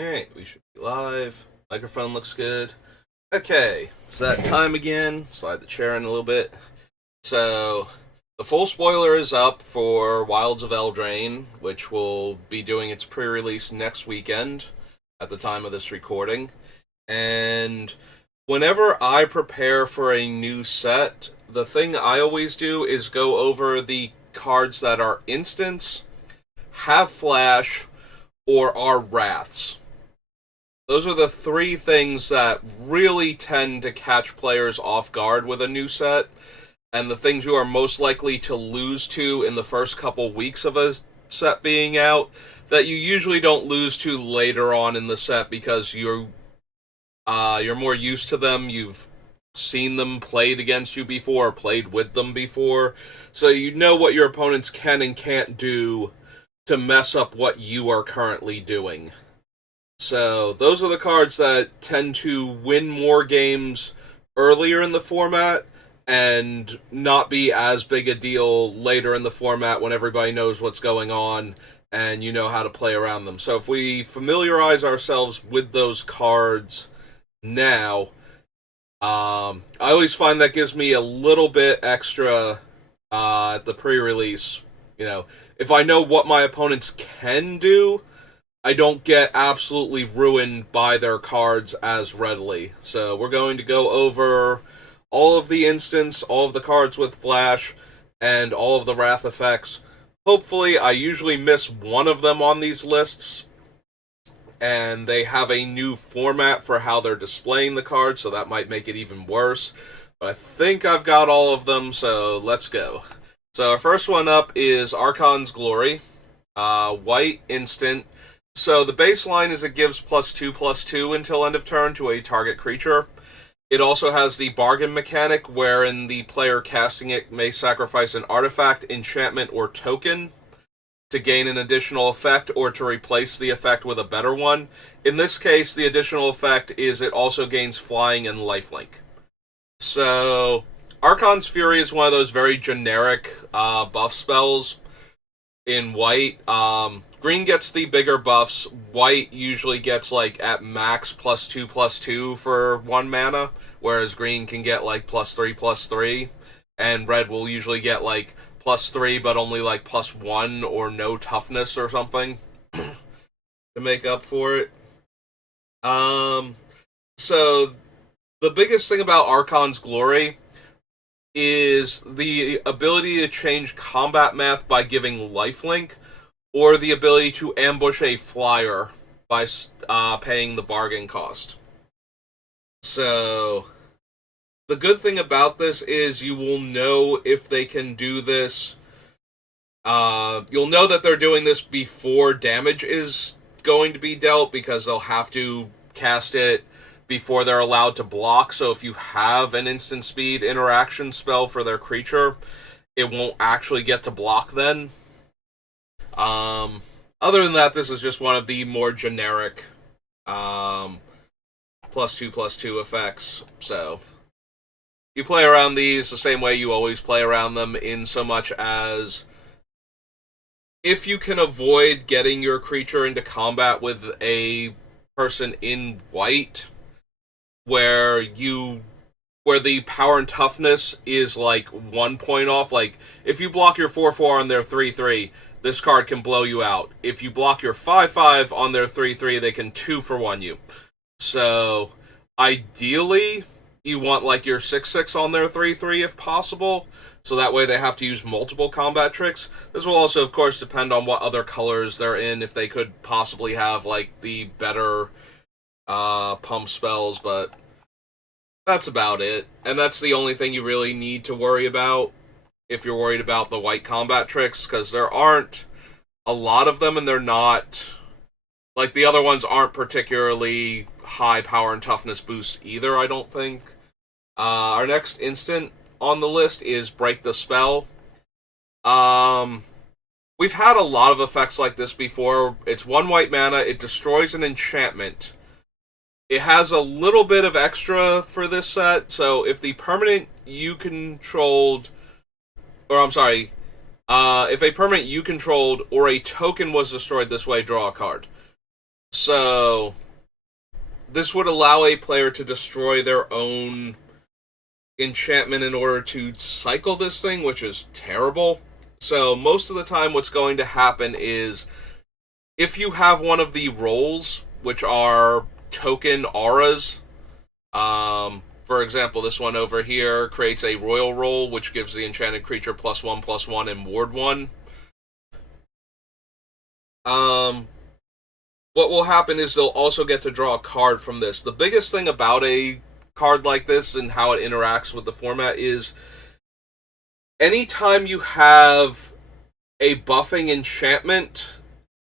Alright, we should be live. Microphone looks good. Okay, it's that time again. Slide the chair in a little bit. So, the full spoiler is up for Wilds of Eldraine, which will be doing its pre-release next weekend at the time of this recording. And whenever I prepare for a new set, the thing I always do is go over the cards that are instants, have flash, or are wraths. Those are the three things that really tend to catch players off guard with a new set, and the things you are most likely to lose to in the first couple weeks of a set being out, that you usually don't lose to later on in the set because you're more used to them, you've seen them played against you before, played with them before, so you know what your opponents can and can't do to mess up what you are currently doing. So, those are the cards that tend to win more games earlier in the format and not be as big a deal later in the format when everybody knows what's going on and you know how to play around them. So, if we familiarize ourselves with those cards now, I always find that gives me a little bit extra at the pre-release. If I know what my opponents can do, I don't get absolutely ruined by their cards as readily. So we're going to go over all of the instants, all of the cards with flash, and all of the wrath effects. Hopefully, I usually miss one of them on these lists, and they have a new format for how they're displaying the cards, so that might make it even worse. But I think I've got all of them, so let's go. So our first one up is Archon's Glory. White instant. So the baseline is it gives +2/+2 until end of turn to a target creature. It also has the bargain mechanic, wherein the player casting it may sacrifice an artifact, enchantment, or token to gain an additional effect or to replace the effect with a better one. In this case, the additional effect is it also gains flying and lifelink. So, Archon's Fury is one of those very generic buff spells in white. Green gets the bigger buffs. White usually gets, at max +2/+2 for 1 mana, whereas green can get, +3/+3. And red will usually get, +3, but only, +1 or no toughness or something to make up for it. So, the biggest thing about Archon's Glory is the ability to change combat math by giving lifelink, or the ability to ambush a flyer by paying the bargain cost. So, the good thing about this is you will know if they can do this. You'll know that they're doing this before damage is going to be dealt, because they'll have to cast it before they're allowed to block. So if you have an instant speed interaction spell for their creature, it won't actually get to block then. Other than that, this is just one of the more generic +2/+2 effects. So you play around these the same way you always play around them, in so much as if you can avoid getting your creature into combat with a person in white, where the power and toughness is 1 point off. If you block your 4/4 on their 3/3, this card can blow you out. If you block your 5/5 on their 3/3, they can 2-for-1 you. So, ideally, you want your 6/6 on their 3/3 if possible, so that way they have to use multiple combat tricks. This will also, of course, depend on what other colors they're in, if they could possibly have the better pump spells, but that's about it. And that's the only thing you really need to worry about if you're worried about the white combat tricks, because there aren't a lot of them, and they're not... the other ones aren't particularly high power and toughness boosts either, I don't think. Our next instant on the list is Break the Spell. We've had a lot of effects like this before. It's 1 white mana, it destroys an enchantment. It has a little bit of extra for this set, so if the permanent you controlled... if a permanent you controlled or a token was destroyed this way, draw a card. So this would allow a player to destroy their own enchantment in order to cycle this thing, which is terrible. So most of the time what's going to happen is if you have one of the roles, which are token auras, for example, this one over here creates a royal roll, which gives the enchanted creature +1/+1 and ward 1. What will happen is they'll also get to draw a card from this. The biggest thing about a card like this and how it interacts with the format is anytime you have a buffing enchantment,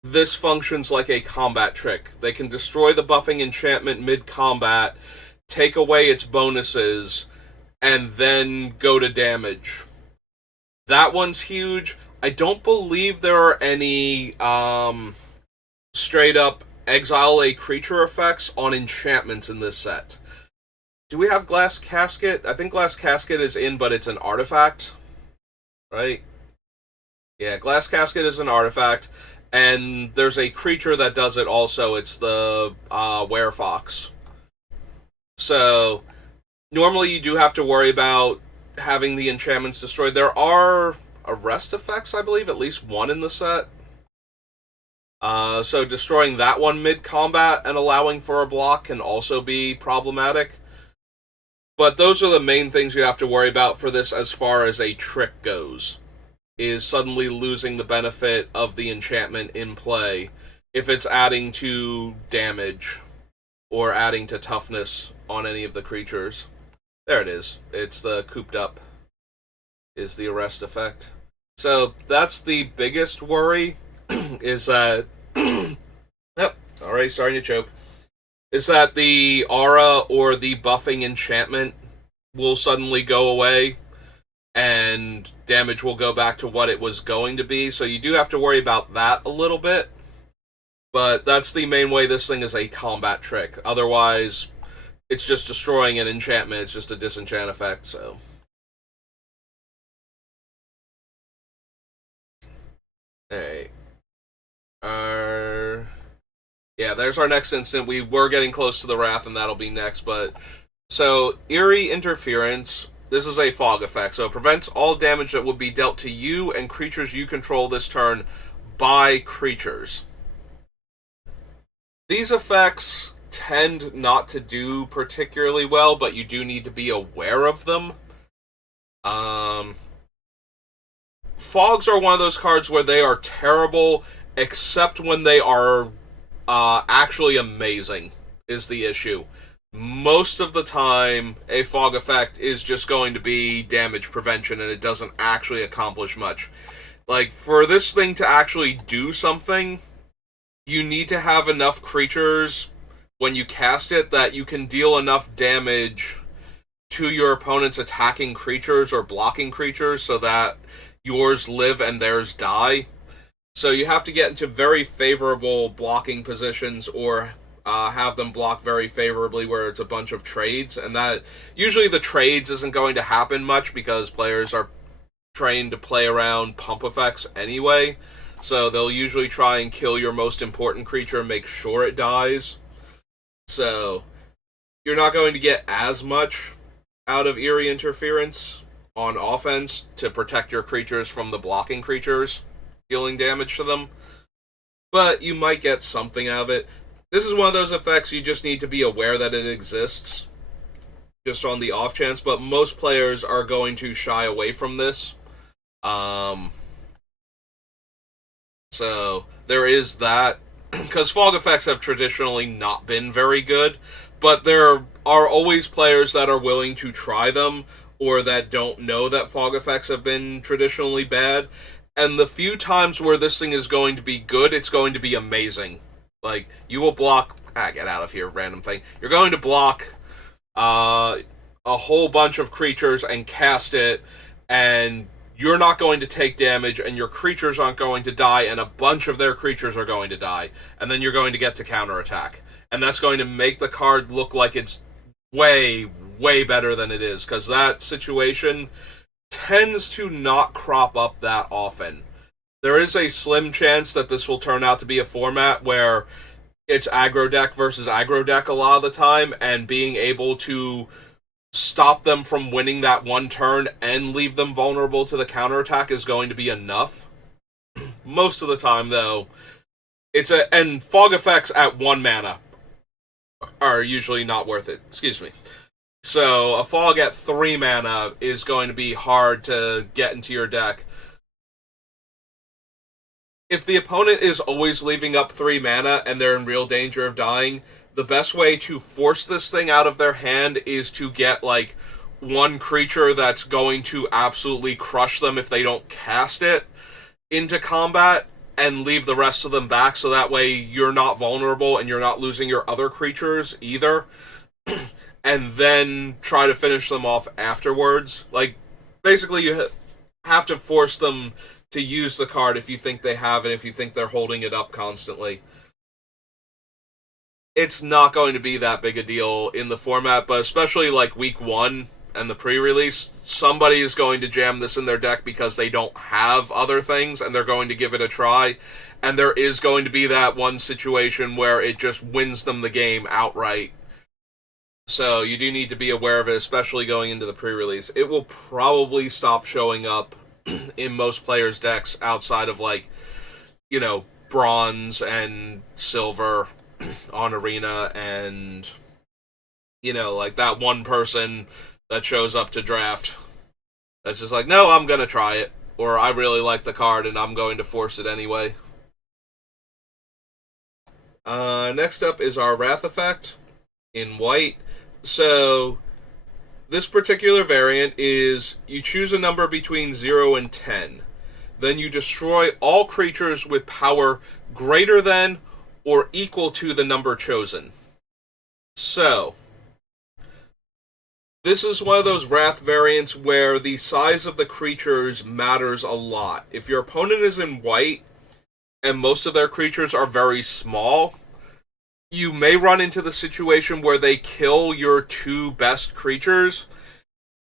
this functions like a combat trick. They can destroy the buffing enchantment mid-combat, take away its bonuses, and then go to damage. That one's huge. I don't believe there are any straight up exile a creature effects on enchantments in this set. Do we have Glass Casket? I think Glass Casket is in, but it's an artifact. Right? Yeah, Glass Casket is an artifact. And there's a creature that does it also. It's the Werefox. So, normally you do have to worry about having the enchantments destroyed. There are arrest effects, I believe, at least one in the set. So destroying that one mid-combat and allowing for a block can also be problematic. But those are the main things you have to worry about for this as far as a trick goes, is suddenly losing the benefit of the enchantment in play if it's adding to damage or adding to toughness on any of the creatures. There it is. It's the cooped up, is the arrest effect. So that's the biggest worry, is that yep, already starting to choke. Is that the aura or the buffing enchantment will suddenly go away and damage will go back to what it was going to be. So you do have to worry about that a little bit. But that's the main way this thing is a combat trick. Otherwise, it's just destroying an enchantment. It's just a disenchant effect, so. Alright. Yeah, there's our next instant. We were getting close to the Wrath, and that'll be next, but... So, Eerie Interference. This is a fog effect, so it prevents all damage that would be dealt to you and creatures you control this turn by creatures. These effects tend not to do particularly well, but you do need to be aware of them. Fogs are one of those cards where they are terrible, except when they are actually amazing, is the issue. Most of the time, a fog effect is just going to be damage prevention, and it doesn't actually accomplish much. Like, for this thing to actually do something, you need to have enough creatures when you cast it that you can deal enough damage to your opponent's attacking creatures or blocking creatures so that yours live and theirs die. So you have to get into very favorable blocking positions or have them block very favorably where it's a bunch of trades. And that usually the trades isn't going to happen much because players are trained to play around pump effects anyway. So they'll usually try and kill your most important creature and make sure it dies. So you're not going to get as much out of Eerie Interference on offense to protect your creatures from the blocking creatures dealing damage to them. But you might get something out of it. This is one of those effects you just need to be aware that it exists, just on the off chance, but most players are going to shy away from this. So there is that, because fog effects have traditionally not been very good, but there are always players that are willing to try them, or that don't know that fog effects have been traditionally bad. And the few times where this thing is going to be good, it's going to be amazing. Like, you will block... get out of here, random thing. You're going to block a whole bunch of creatures and cast it, and you're not going to take damage, and your creatures aren't going to die, and a bunch of their creatures are going to die. And then you're going to get to counterattack. And that's going to make the card look like it's way, way better than it is, because that situation tends to not crop up that often. There is a slim chance that this will turn out to be a format where it's aggro deck versus aggro deck a lot of the time, and being able to stop them from winning that one turn and leave them vulnerable to the counterattack is going to be enough. Most of the time, though, and fog effects at 1 mana are usually not worth it. Excuse me. So a fog at 3 mana is going to be hard to get into your deck. If the opponent is always leaving up 3 mana and they're in real danger of dying, the best way to force this thing out of their hand is to get, like, one creature that's going to absolutely crush them if they don't cast it into combat, and leave the rest of them back, so that way you're not vulnerable and you're not losing your other creatures either. And then try to finish them off afterwards. Like, basically you have to force them to use the card if you think they have it, if you think they're holding it up constantly. It's not going to be that big a deal in the format, but especially like week 1 and the pre-release, somebody is going to jam this in their deck because they don't have other things, and they're going to give it a try, and there is going to be that one situation where it just wins them the game outright. So you do need to be aware of it, especially going into the pre-release. It will probably stop showing up in most players' decks outside of, like, you know, bronze and silver on Arena, and, you know, like that one person that shows up to draft that's just like, no, I'm gonna try it, or I really like the card and I'm going to force it anyway. Next up is our Wrath effect in white. So this particular variant is you choose a number between 0 and 10. Then you destroy all creatures with power greater than or equal to the number chosen. So this is one of those Wrath variants where the size of the creatures matters a lot. If your opponent is in white and most of their creatures are very small, you may run into the situation where they kill your 2 best creatures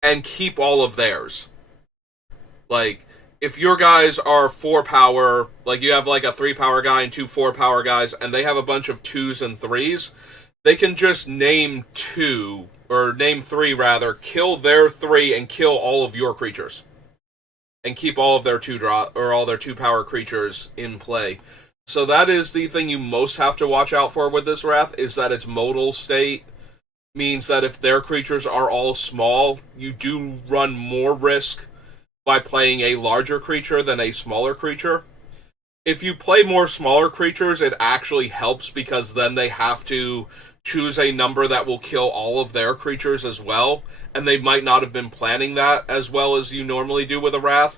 and keep all of theirs. Like, if your guys are 4 power, like you have like a 3 power guy and 2 4 power guys, and they have a bunch of 2s and 3s, they can just name 2, or name 3 rather, kill their 3 and kill all of your creatures. And keep all of their 2 power creatures in play. So that is the thing you most have to watch out for with this Wrath, is that its modal state means that if their creatures are all small, you do run more risk by playing a larger creature than a smaller creature. If you play more smaller creatures, it actually helps, because then they have to choose a number that will kill all of their creatures as well, and they might not have been planning that as well as you normally do with a Wrath.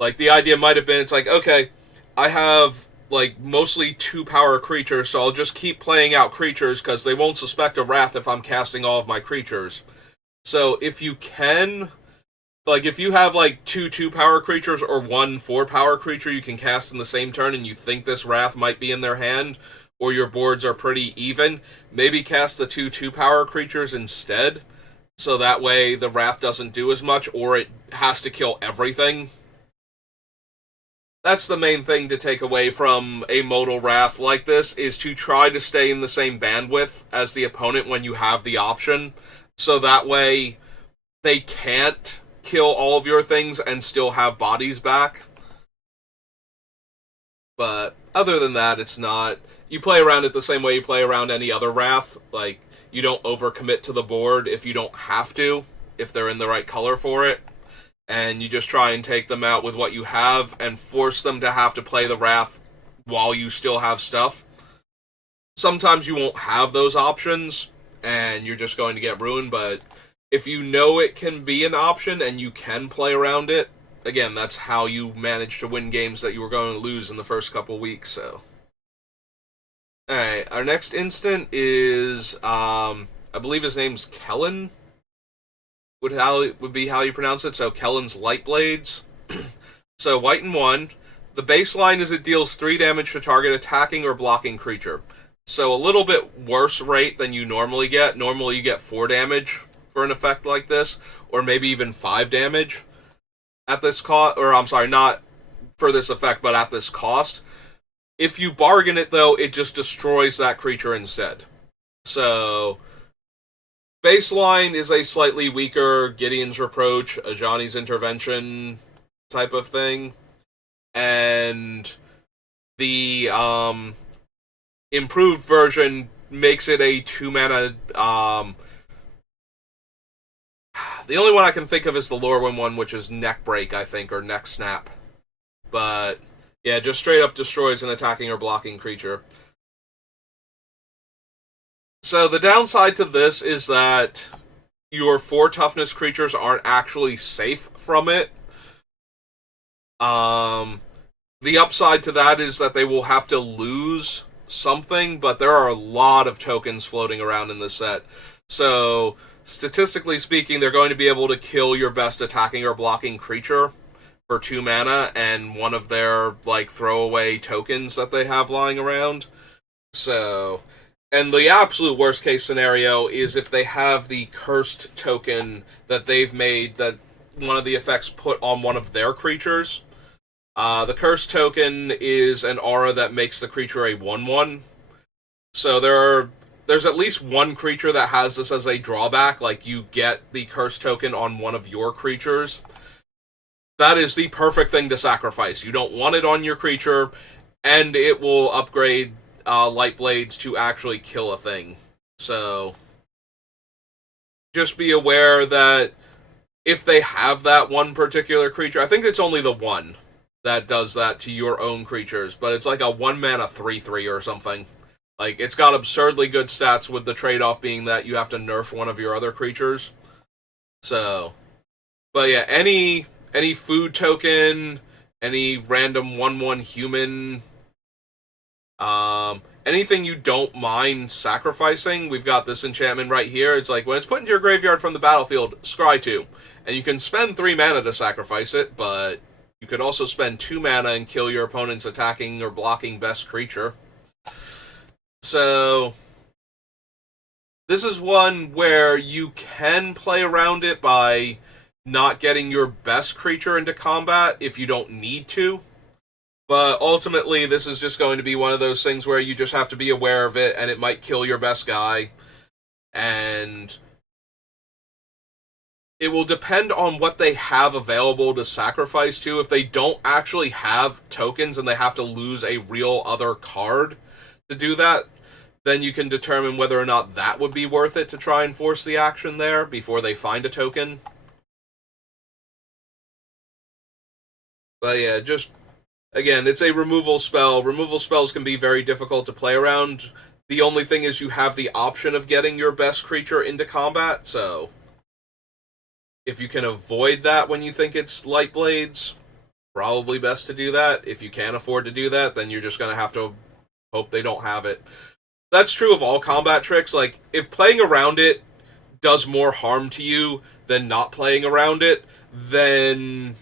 Like, the idea might have been, it's like, okay, I have, like, mostly 2 power creatures, so I'll just keep playing out creatures, because they won't suspect a Wrath if I'm casting all of my creatures. So, if you can, like, if you have, like, 2 power creatures or 1 4 power creature you can cast in the same turn, and you think this Wrath might be in their hand, or your boards are pretty even, maybe cast the 2 power creatures instead, so that way the Wrath doesn't do as much, or it has to kill everything. That's the main thing to take away from a modal Wrath like this, is to try to stay in the same bandwidth as the opponent when you have the option, so that way they can't kill all of your things and still have bodies back. But other than that, it's not... You play around it the same way you play around any other Wrath. Like, you don't overcommit to the board if you don't have to, if they're in the right color for it. And you just try and take them out with what you have and force them to have to play the Wrath while you still have stuff. Sometimes you won't have those options, and you're just going to get ruined, but if you know it can be an option and you can play around it, again, that's how you manage to win games that you were going to lose in the first couple weeks, so... Alright, our next instant is, I believe his name's Kellen, would be how you pronounce it, so Kellen's Light Blades. So, white and 1. The baseline is it deals 3 damage to target attacking or blocking creature. So, a little bit worse rate than you normally get. Normally you get 4 damage for an effect like this, or maybe even 5 damage at this cost, or I'm sorry, not for this effect, but at this cost. If you bargain it, though, it just destroys that creature instead. So, baseline is a slightly weaker Gideon's Reproach, a Johnny's Intervention type of thing. And the improved version makes it a 2-mana... the only one I can think of is the Lorwyn one, which is Neck Break, I think, or Neck Snap. But, yeah, just straight up destroys an attacking or blocking creature. So the downside to this is that your 4 toughness creatures aren't actually safe from it. The upside to that is that they will have to lose something, but there are a lot of tokens floating around in this set. So, statistically speaking, they're going to be able to kill your best attacking or blocking creature for 2 mana and one of their, like, throwaway tokens that they have lying around. So, and the absolute worst case scenario is if they have the cursed token that they've made that one of the effects put on one of their creatures. The cursed token is an aura that makes the creature a 1/1. So there's at least one creature that has this as a drawback, like you get the cursed token on one of your creatures. That is the perfect thing to sacrifice. You don't want it on your creature, and it will upgrade Light Blades to actually kill a thing. So just be aware that if they have that one particular creature, I think it's only the one that does that to your own creatures, but it's like a 1-mana 3/3 or something. Like, it's got absurdly good stats, with the trade-off being that you have to nerf one of your other creatures. So, but yeah, any food token, any random 1/1 human, anything you don't mind sacrificing, we've got this enchantment right here. It's like, when it's put into your graveyard from the battlefield, scry 2. And you can spend 3 mana to sacrifice it, but you could also spend 2 mana and kill your opponent's attacking or blocking best creature. So, this is one where you can play around it by not getting your best creature into combat if you don't need to. But ultimately, this is just going to be one of those things where you just have to be aware of it, and it might kill your best guy. And it will depend on what they have available to sacrifice to. If they don't actually have tokens and they have to lose a real other card to do that, then you can determine whether or not that would be worth it to try and force the action there before they find a token. But yeah, just, again, it's a removal spell. Removal spells can be very difficult to play around. The only thing is you have the option of getting your best creature into combat, so if you can avoid that when you think it's Light Blades, probably best to do that. If you can't afford to do that, then you're just going to have to hope they don't have it. That's true of all combat tricks. Like, if playing around it does more harm to you than not playing around it, then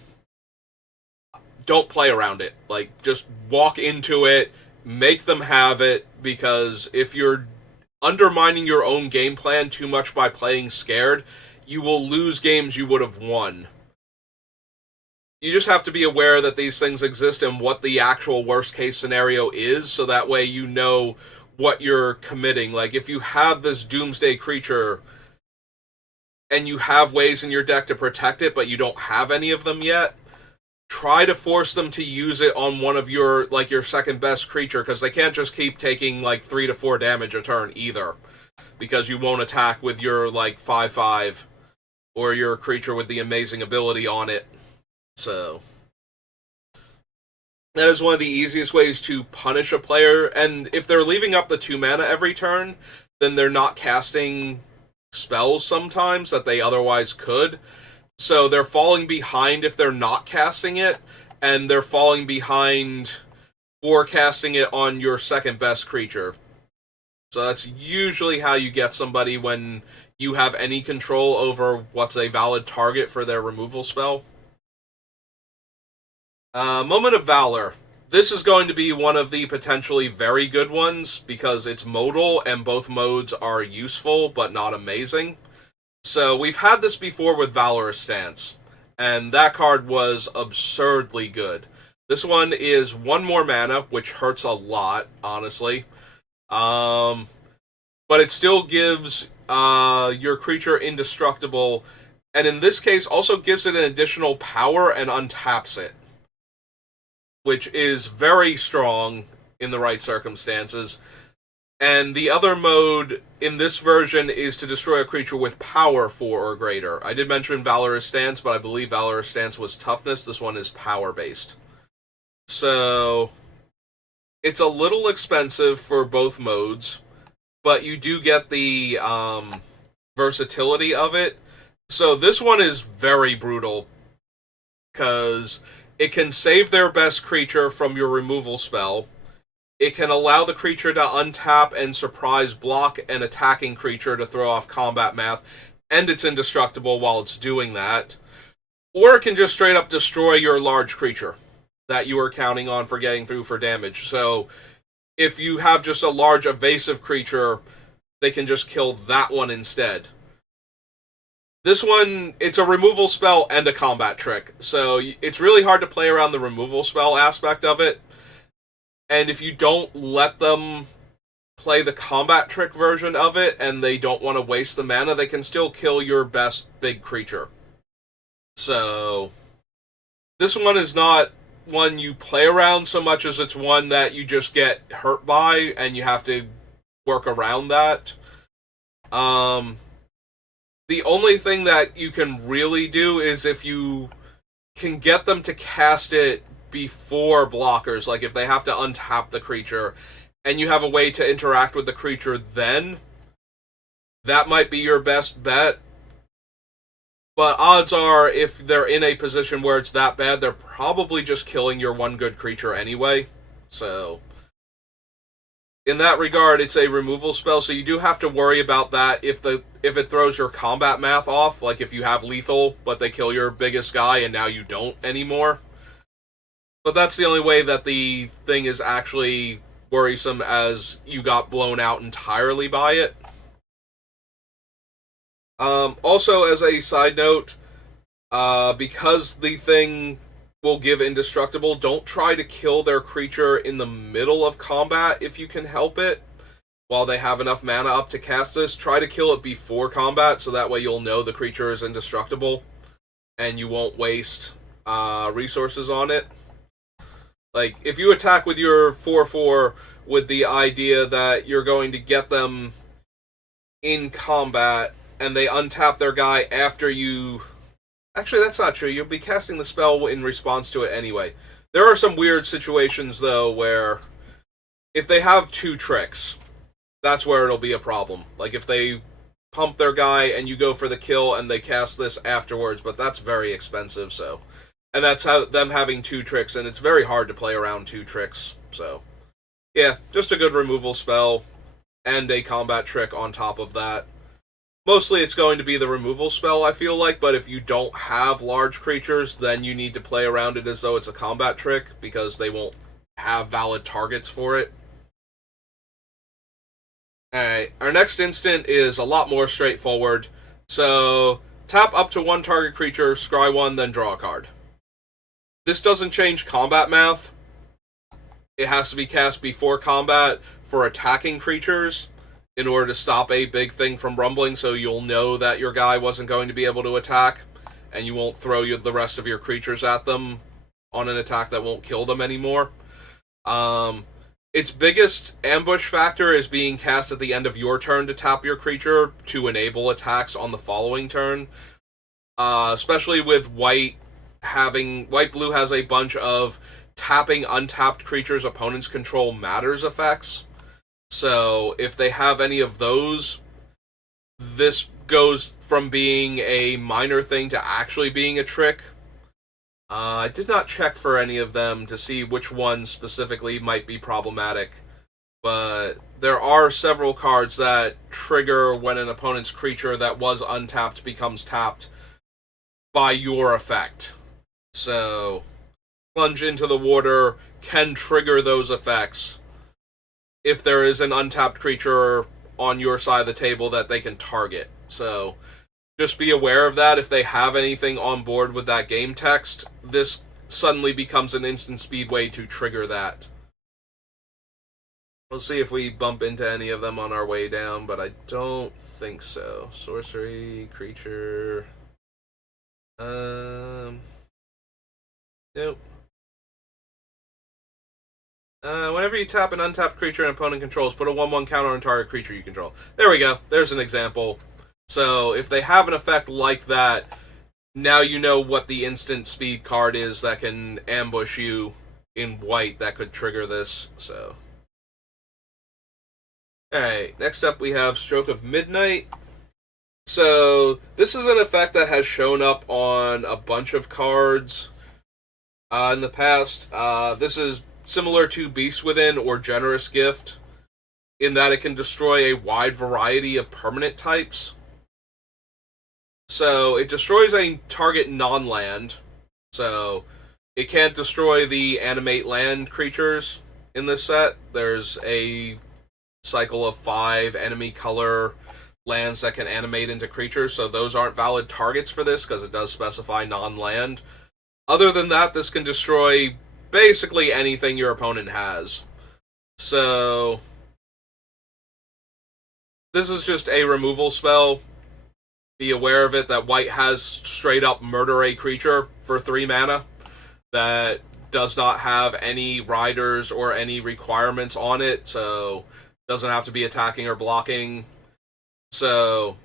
don't play around it. Like, just walk into it, make them have it, because if you're undermining your own game plan too much by playing scared, you will lose games you would have won. You just have to be aware that these things exist and what the actual worst case scenario is, so that way you know what you're committing. Like, if you have this Doomsday creature and you have ways in your deck to protect it, but you don't have any of them yet, try to force them to use it on one of your, like, your second best creature, because they can't just keep taking, like, 3 to 4 damage a turn either, because you won't attack with your, like, 5/5 or your creature with the amazing ability on it. So that is one of the easiest ways to punish a player, and if they're leaving up the 2 mana every turn, then they're not casting spells sometimes that they otherwise could. So they're falling behind if they're not casting it, and they're falling behind for casting it on your second best creature. So that's usually how you get somebody when you have any control over what's a valid target for their removal spell. Moment of Valor. This is going to be one of the potentially very good ones, because it's modal, and both modes are useful, but not amazing. So, we've had this before with Valorous Stance, and that card was absurdly good. This one is 1 more mana, which hurts a lot, honestly. But it still gives your creature indestructible, and in this case also gives it an additional power and untaps it, which is very strong in the right circumstances. And the other mode in this version is to destroy a creature with power 4 or greater. I did mention Valorous Stance, but I believe Valorous Stance was toughness. This one is power-based. So, it's a little expensive for both modes, but you do get the versatility of it. So this one is very brutal, because it can save their best creature from your removal spell. It can allow the creature to untap and surprise block an attacking creature to throw off combat math, and it's indestructible while it's doing that. Or it can just straight up destroy your large creature that you were counting on for getting through for damage. So if you have just a large evasive creature, they can just kill that one instead. This one, it's a removal spell and a combat trick, so it's really hard to play around the removal spell aspect of it. And if you don't let them play the combat trick version of it, and they don't want to waste the mana, they can still kill your best big creature. So, this one is not one you play around so much as it's one that you just get hurt by, and you have to work around that. The only thing that you can really do is if you can get them to cast it before blockers, like if they have to untap the creature, and you have a way to interact with the creature then, that might be your best bet. But odds are, if they're in a position where it's that bad, they're probably just killing your one good creature anyway. So, in that regard, it's a removal spell, so you do have to worry about that if it throws your combat math off, like if you have lethal, but they kill your biggest guy and now you don't anymore. But that's the only way that the thing is actually worrisome, as you got blown out entirely by it. Also, as a side note, because the thing will give indestructible, don't try to kill their creature in the middle of combat if you can help it. While they have enough mana up to cast this, try to kill it before combat, so that way you'll know the creature is indestructible, and you won't waste resources on it. Like, if you attack with your 4/4 with the idea that you're going to get them in combat, and they untap their guy after you... Actually, that's not true. You'll be casting the spell in response to it anyway. There are some weird situations, though, where if they have 2 tricks, that's where it'll be a problem. Like, if they pump their guy and you go for the kill and they cast this afterwards, but that's very expensive, so... And that's how them having 2 tricks, and it's very hard to play around 2 tricks, so... Yeah, just a good removal spell, and a combat trick on top of that. Mostly it's going to be the removal spell, I feel like, but if you don't have large creatures, then you need to play around it as though it's a combat trick, because they won't have valid targets for it. Alright, our next instant is a lot more straightforward. So, tap up to 1 target creature, scry 1, then draw a card. This doesn't change combat math. It has to be cast before combat for attacking creatures, in order to stop a big thing from rumbling, so you'll know that your guy wasn't going to be able to attack, and you won't throw the rest of your creatures at them on an attack that won't kill them anymore. Its biggest ambush factor is being cast at the end of your turn to tap your creature to enable attacks on the following turn. Especially with white blue has a bunch of tapping untapped creatures opponents control matters effects. So, if they have any of those, this goes from being a minor thing to actually being a trick. I did not check for any of them to see which one specifically might be problematic, but there are several cards that trigger when an opponent's creature that was untapped becomes tapped by your effect. So, Plunge into the Water can trigger those effects if there is an untapped creature on your side of the table that they can target. So, just be aware of that. If they have anything on board with that game text, this suddenly becomes an instant speed way to trigger that. We'll see if we bump into any of them on our way down, but I don't think so. Sorcery, creature. Nope. Whenever you tap an untapped creature an opponent controls, put a 1/1 counter on target creature you control. There we go. There's an example. So if they have an effect like that, now you know what the instant speed card is that can ambush you in white that could trigger this. So, alright, next up we have Stroke of Midnight. So this is an effect that has shown up on a bunch of cards in the past. This is similar to Beast Within or Generous Gift, in that it can destroy a wide variety of permanent types. So it destroys a target non-land, so it can't destroy the animate land creatures in this set. There's a cycle of 5 enemy color lands that can animate into creatures, so those aren't valid targets for this because it does specify non-land. Other than that, this can destroy basically anything your opponent has. So this is just a removal spell. Be aware of it, that white has straight up murder a creature for 3 mana that does not have any riders or any requirements on it, so doesn't have to be attacking or blocking. So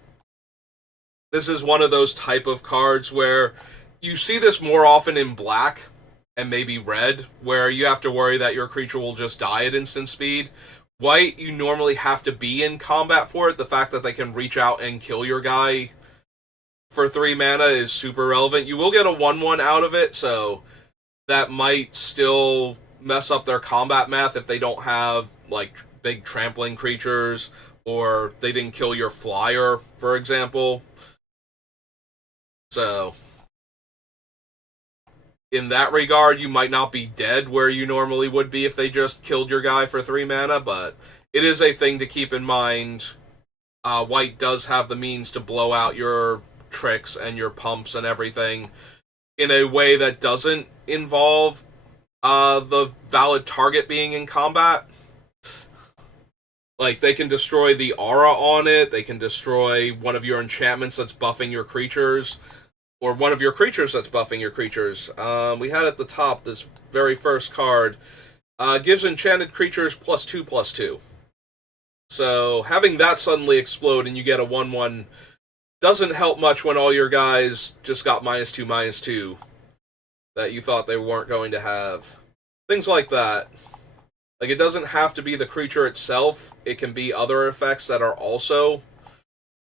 this is one of those type of cards where you see this more often in black and maybe red, where you have to worry that your creature will just die at instant speed. White, you normally have to be in combat for it. The fact that they can reach out and kill your guy for 3 mana is super relevant. You will get a 1/1 out of it, so that might still mess up their combat math if they don't have, like, big trampling creatures, or they didn't kill your flyer, for example. So in that regard, you might not be dead where you normally would be if they just killed your guy for 3 mana, but it is a thing to keep in mind. White does have the means to blow out your tricks and your pumps and everything in a way that doesn't involve the valid target being in combat. Like, they can destroy the aura on it, they can destroy one of your enchantments that's buffing your creatures, or one of your creatures that's buffing your creatures. We had at the top, this very first card, gives enchanted creatures +2/+2. So, having that suddenly explode and you get a 1/1 doesn't help much when all your guys just got -2/-2 that you thought they weren't going to have. Things like that. Like, it doesn't have to be the creature itself, it can be other effects that are also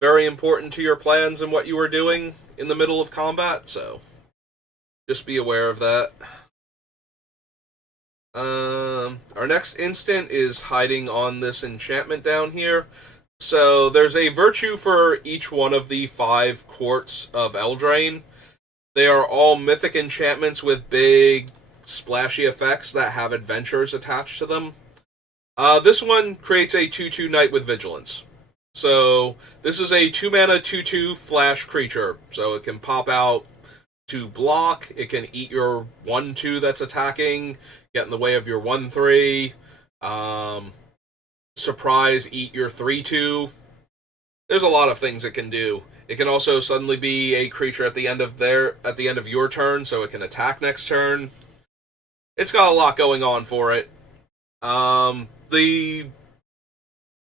very important to your plans and what you are doing in the middle of combat, so just be aware of that. Our next instant is hiding on this enchantment down here. So there's a virtue for each one of the 5 courts of Eldraine. They are all mythic enchantments with big splashy effects that have adventures attached to them. This one creates a 2/2 Knight with Vigilance. So this is a 2 mana 2/2 flash creature. So it can pop out to block, it can eat your 1/2 that's attacking, get in the way of your 1/3, surprise, eat your 3/2. There's a lot of things it can do. It can also suddenly be a creature at the end of your turn, so it can attack next turn. It's got a lot going on for it. The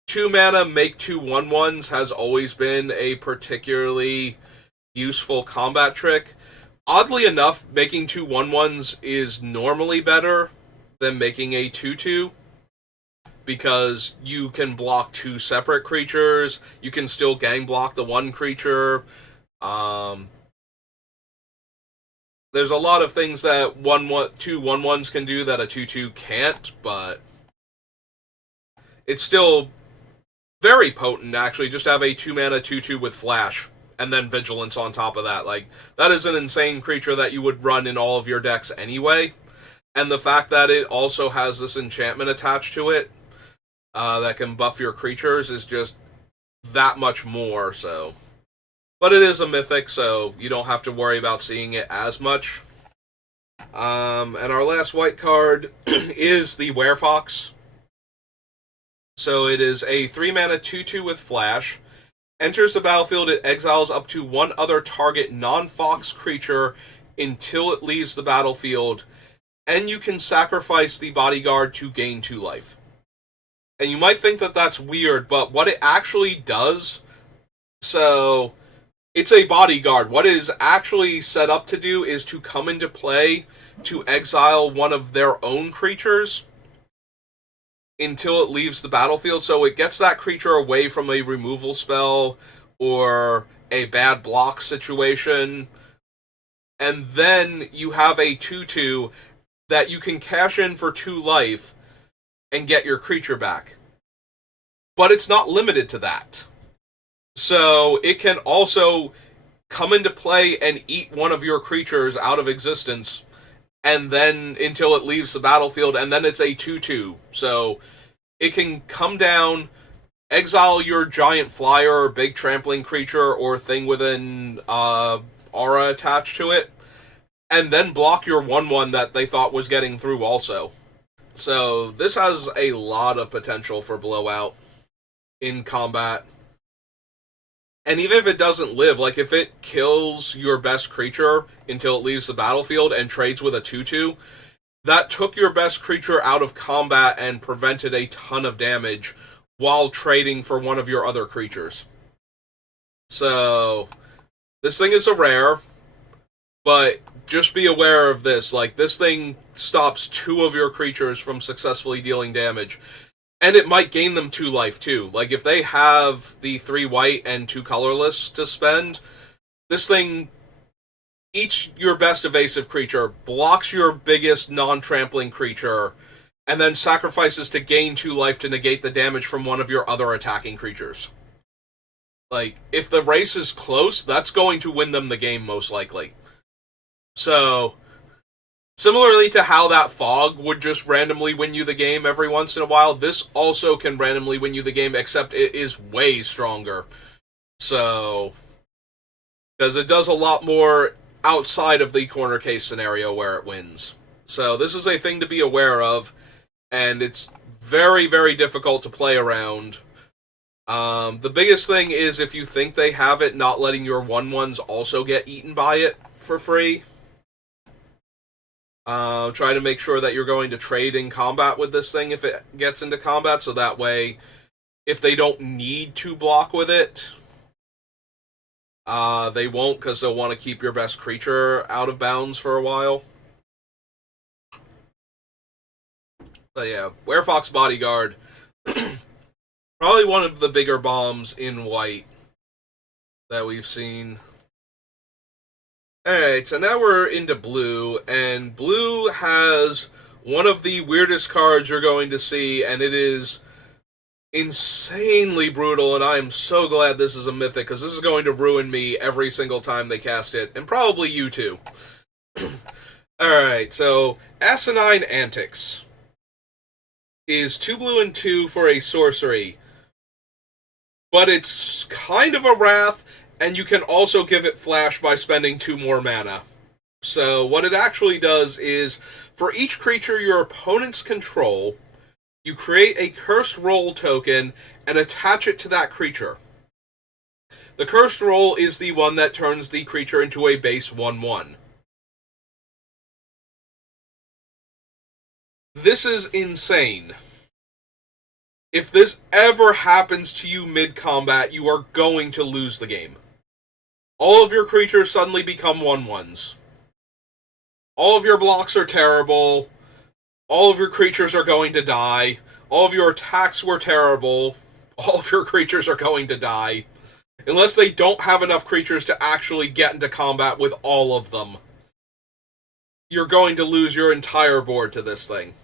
2 mana make 2 1/1s has always been a particularly useful combat trick. Oddly enough, making 2 1/1s is normally better than making a 2/2, because you can block 2 separate creatures, you can still gang block the 1 creature. There's a lot of things that 2 1/1s can do that a 2/2 can't, but it's still very potent, actually, just have a 2 mana 2/2 with Flash, and then Vigilance on top of that. Like, that is an insane creature that you would run in all of your decks anyway, and the fact that it also has this enchantment attached to it that can buff your creatures is just that much more, so. But it is a mythic, so you don't have to worry about seeing it as much. And our last white card is the Werefox. So it is a 3-mana 2/2 with Flash. Enters the battlefield, it exiles up to one other target non-Fox creature until it leaves the battlefield, and you can sacrifice the bodyguard to gain 2 life. And you might think that that's weird, but what it actually does, so it's a bodyguard. What it is actually set up to do is to come into play to exile one of their own creatures until it leaves the battlefield. So it gets that creature away from a removal spell or a bad block situation. And then you have a 2/2 that you can cash in for 2 life and get your creature back. But it's not limited to that. So it can also come into play and eat one of your creatures out of existence, and then until it leaves the battlefield, and then it's a 2/2. So it can come down, exile your giant flyer or big trampling creature or thing with an aura attached to it, and then block your 1/1 that they thought was getting through also. So this has a lot of potential for blowout in combat. And even if it doesn't live, like if it kills your best creature until it leaves the battlefield and trades with a 2/2, that took your best creature out of combat and prevented a ton of damage while trading for one of your other creatures. So this thing is a rare, but just be aware of this. Like, this thing stops 2 of your creatures from successfully dealing damage. And it might gain them 2 life, too. Like, if they have the 3 white and 2 colorless to spend, this thing, each your best evasive creature, blocks your biggest non-trampling creature, and then sacrifices to gain 2 life to negate the damage from one of your other attacking creatures. Like, if the race is close, that's going to win them the game, most likely. So, similarly to how that fog would just randomly win you the game every once in a while, this also can randomly win you the game, except it is way stronger. So, because it does a lot more outside of the corner case scenario where it wins. So this is a thing to be aware of, and it's very, very difficult to play around. The biggest thing is if you think they have it, not letting your 1/1s also get eaten by it for free. Try to make sure that you're going to trade in combat with this thing if it gets into combat, so that way, if they don't need to block with it, they won't, because they'll want to keep your best creature out of bounds for a while. But yeah, Werefox Bodyguard, probably one of the bigger bombs in white that we've seen. Alright, so now we're into blue, and blue has one of the weirdest cards you're going to see, and it is insanely brutal, and I am so glad this is a mythic, because this is going to ruin me every single time they cast it, and probably you too. Alright, so Asinine Antics is 2 blue and 2 for a sorcery, but it's kind of a wrath, and you can also give it flash by spending 2 more mana. So what it actually does is, for each creature your opponents control, you create a Cursed Roll token and attach it to that creature. The Cursed Roll is the one that turns the creature into a base 1/1. This is insane. If this ever happens to you mid-combat, you are going to lose the game. All of your creatures suddenly become 1/1s. All of your blocks are terrible. All of your creatures are going to die. All of your attacks were terrible. All of your creatures are going to die. Unless they don't have enough creatures to actually get into combat with all of them. You're going to lose your entire board to this thing.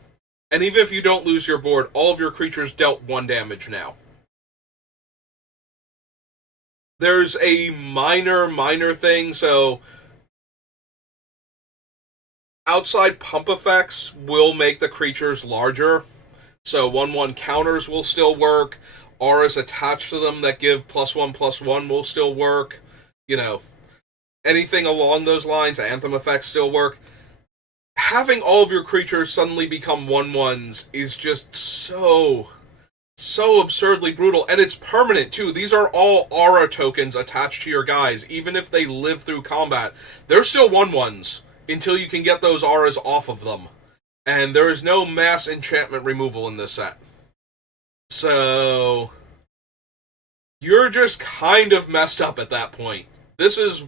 And even if you don't lose your board, all of your creatures dealt 1 damage now. There's a minor thing, so outside pump effects will make the creatures larger. So 1/1 counters will still work. Auras attached to them that give +1/+1 will still work. You know, anything along those lines, anthem effects still work. having all of your creatures suddenly become 1/1s is just so absurdly brutal, and it's permanent too. These are all aura tokens attached to your guys. Even if they live through combat, they're still 1/1s until you can get those auras off of them. And there is no mass enchantment removal in this set. So you're just kind of messed up at that point. This is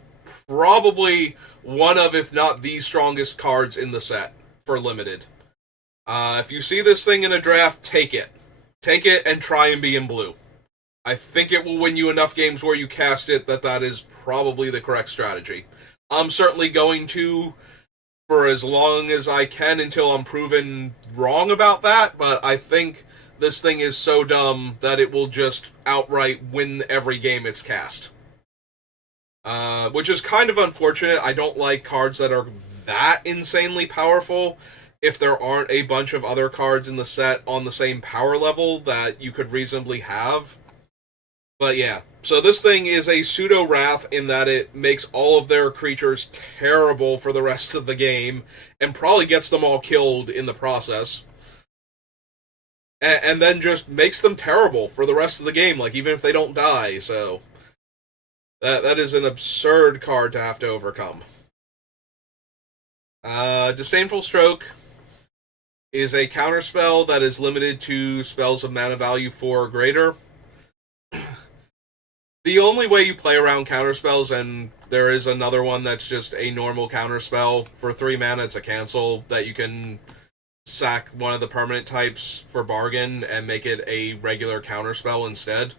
probably one of, if not the strongest cards in the set for limited. If you see this thing in a draft, take it. Take it and try and be in blue. I think it will win you enough games where you cast it that is probably the correct strategy. I'm certainly going to for as long as I can until I'm proven wrong about that, but I think this thing is so dumb that it will just outright win every game it's cast. Which is kind of unfortunate. I don't like cards that are that insanely powerful if there aren't a bunch of other cards in the set on the same power level that you could reasonably have. But yeah, so this thing is a pseudo-wrath in that it makes all of their creatures terrible for the rest of the game, and probably gets them all killed in the process. And then just makes them terrible for the rest of the game, like even if they don't die, so that is an absurd card to have to overcome. Disdainful Stroke is a counterspell that is limited to spells of mana value 4 or greater. The only way you play around counterspells, and there is another one that's just a normal counterspell, for 3 mana it's a cancel, that you can sack one of the permanent types for bargain and make it a regular counterspell instead.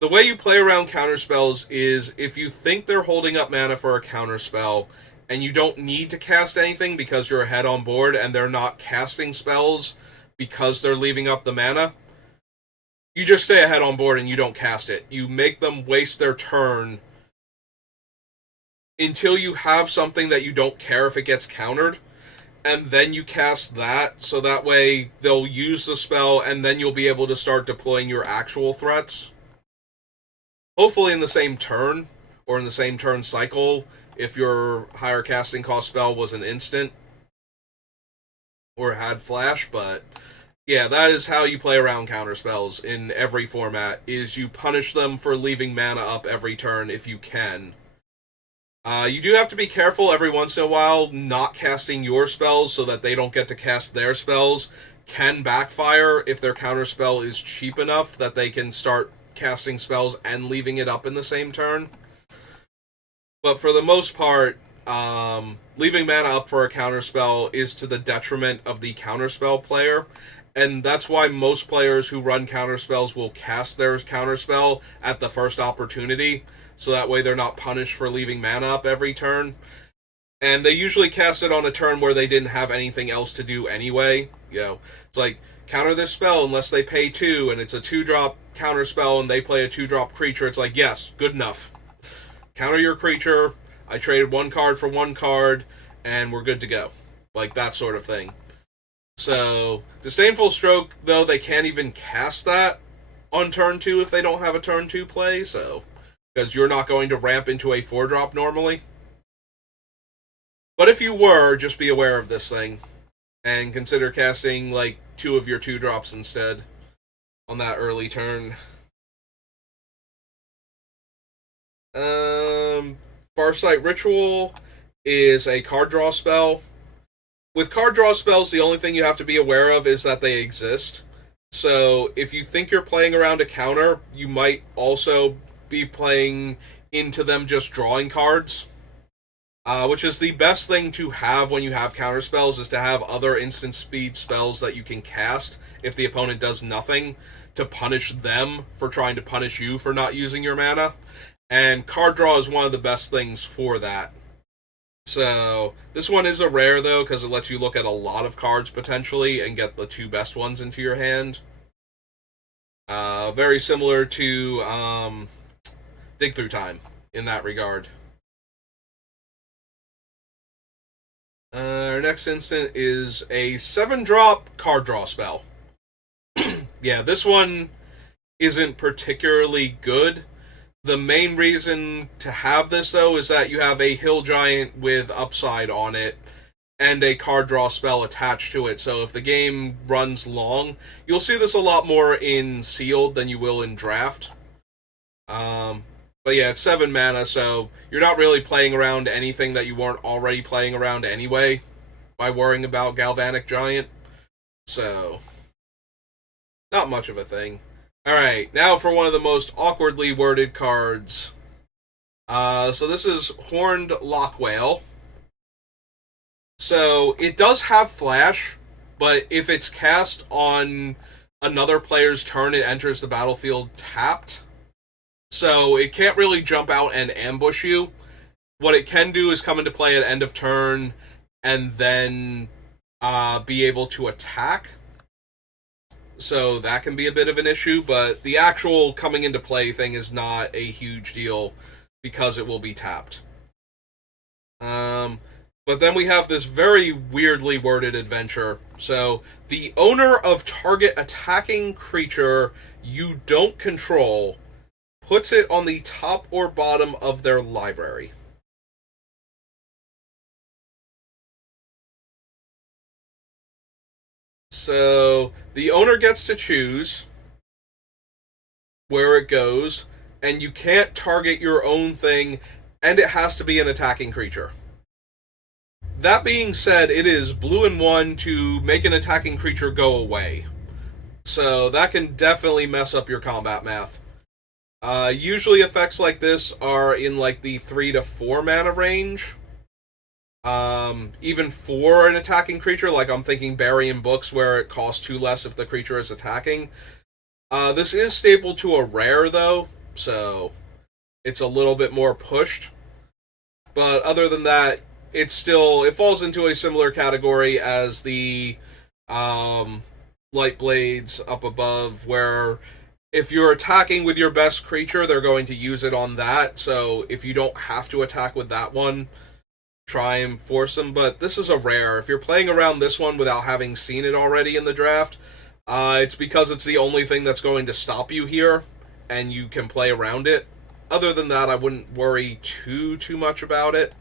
The way you play around counterspells is if you think they're holding up mana for a counterspell, and you don't need to cast anything because you're ahead on board, and they're not casting spells because they're leaving up the mana, you just stay ahead on board and you don't cast it. You make them waste their turn until you have something that you don't care if it gets countered, and then you cast that, so that way they'll use the spell, and then you'll be able to start deploying your actual threats. Hopefully in the same turn, or in the same turn cycle, if your higher casting cost spell was an instant, or had flash, but yeah, that is how you play around counterspells in every format, is you punish them for leaving mana up every turn if you can. You do have to be careful every once in a while not casting your spells so that they don't get to cast their spells. Can backfire if their counterspell is cheap enough that they can start casting spells and leaving it up in the same turn. But for the most part, leaving mana up for a counterspell is to the detriment of the counterspell player. And that's why most players who run counterspells will cast their counterspell at the first opportunity, so that way they're not punished for leaving mana up every turn. And they usually cast it on a turn where they didn't have anything else to do anyway. You know, it's like, counter this spell unless they pay 2, and it's a 2-drop counterspell, and they play a 2-drop creature. It's like, yes, good enough. Counter your creature, I traded 1 card for 1 card, and we're good to go. Like, that sort of thing. So, Disdainful Stroke, though, they can't even cast that on turn 2 if they don't have a turn 2 play, so, because you're not going to ramp into a 4-drop normally. But if you were, just be aware of this thing, and consider casting, like, 2 of your 2-drops instead on that early turn. Farsight Ritual is a card draw spell. With card draw spells, the only thing you have to be aware of is that they exist. So if you think you're playing around a counter, you might also be playing into them just drawing cards. Which is the best thing to have when you have counter spells, is to have other instant speed spells that you can cast if the opponent does nothing, to punish them for trying to punish you for not using your mana. And card draw is one of the best things for that. So, this one is a rare, though, because it lets you look at a lot of cards, potentially, and get the 2 best ones into your hand. Very similar to Dig Through Time, in that regard. Our next instant is a 7-drop card draw spell. Yeah, this one isn't particularly good. The main reason to have this, though, is that you have a hill giant with upside on it, and a card draw spell attached to it. So if the game runs long, you'll see this a lot more in Sealed than you will in Draft. But yeah, it's 7 mana, so you're not really playing around anything that you weren't already playing around anyway by worrying about Galvanic Giant. So, not much of a thing. Alright, now for one of the most awkwardly worded cards. So this is Horned Lockwhale. So, it does have Flash, but if it's cast on another player's turn, it enters the battlefield tapped. So, it can't really jump out and ambush you. What it can do is come into play at end of turn and then be able to attack. So that can be a bit of an issue, but the actual coming into play thing is not a huge deal because it will be tapped. But then we have this very weirdly worded adventure. So, the owner of target attacking creature you don't control puts it on the top or bottom of their library. So, the owner gets to choose where it goes, and you can't target your own thing, and it has to be an attacking creature. That being said, it is blue and 1 to make an attacking creature go away. So that can definitely mess up your combat math. Usually effects like this are in like the 3 to 4 mana range. Even for an attacking creature, like I'm thinking Burying Books, where it costs 2 less if the creature is attacking. This is staple to a rare, though, so it's a little bit more pushed. But other than that, it falls into a similar category as the Light Blades up above, where if you're attacking with your best creature, they're going to use it on that. So if you don't have to attack with that one, try and force them. But this is a rare. If you're playing around this one without having seen it already in the draft, it's because it's the only thing that's going to stop you here, and you can play around it. Other than that, I wouldn't worry too much about it.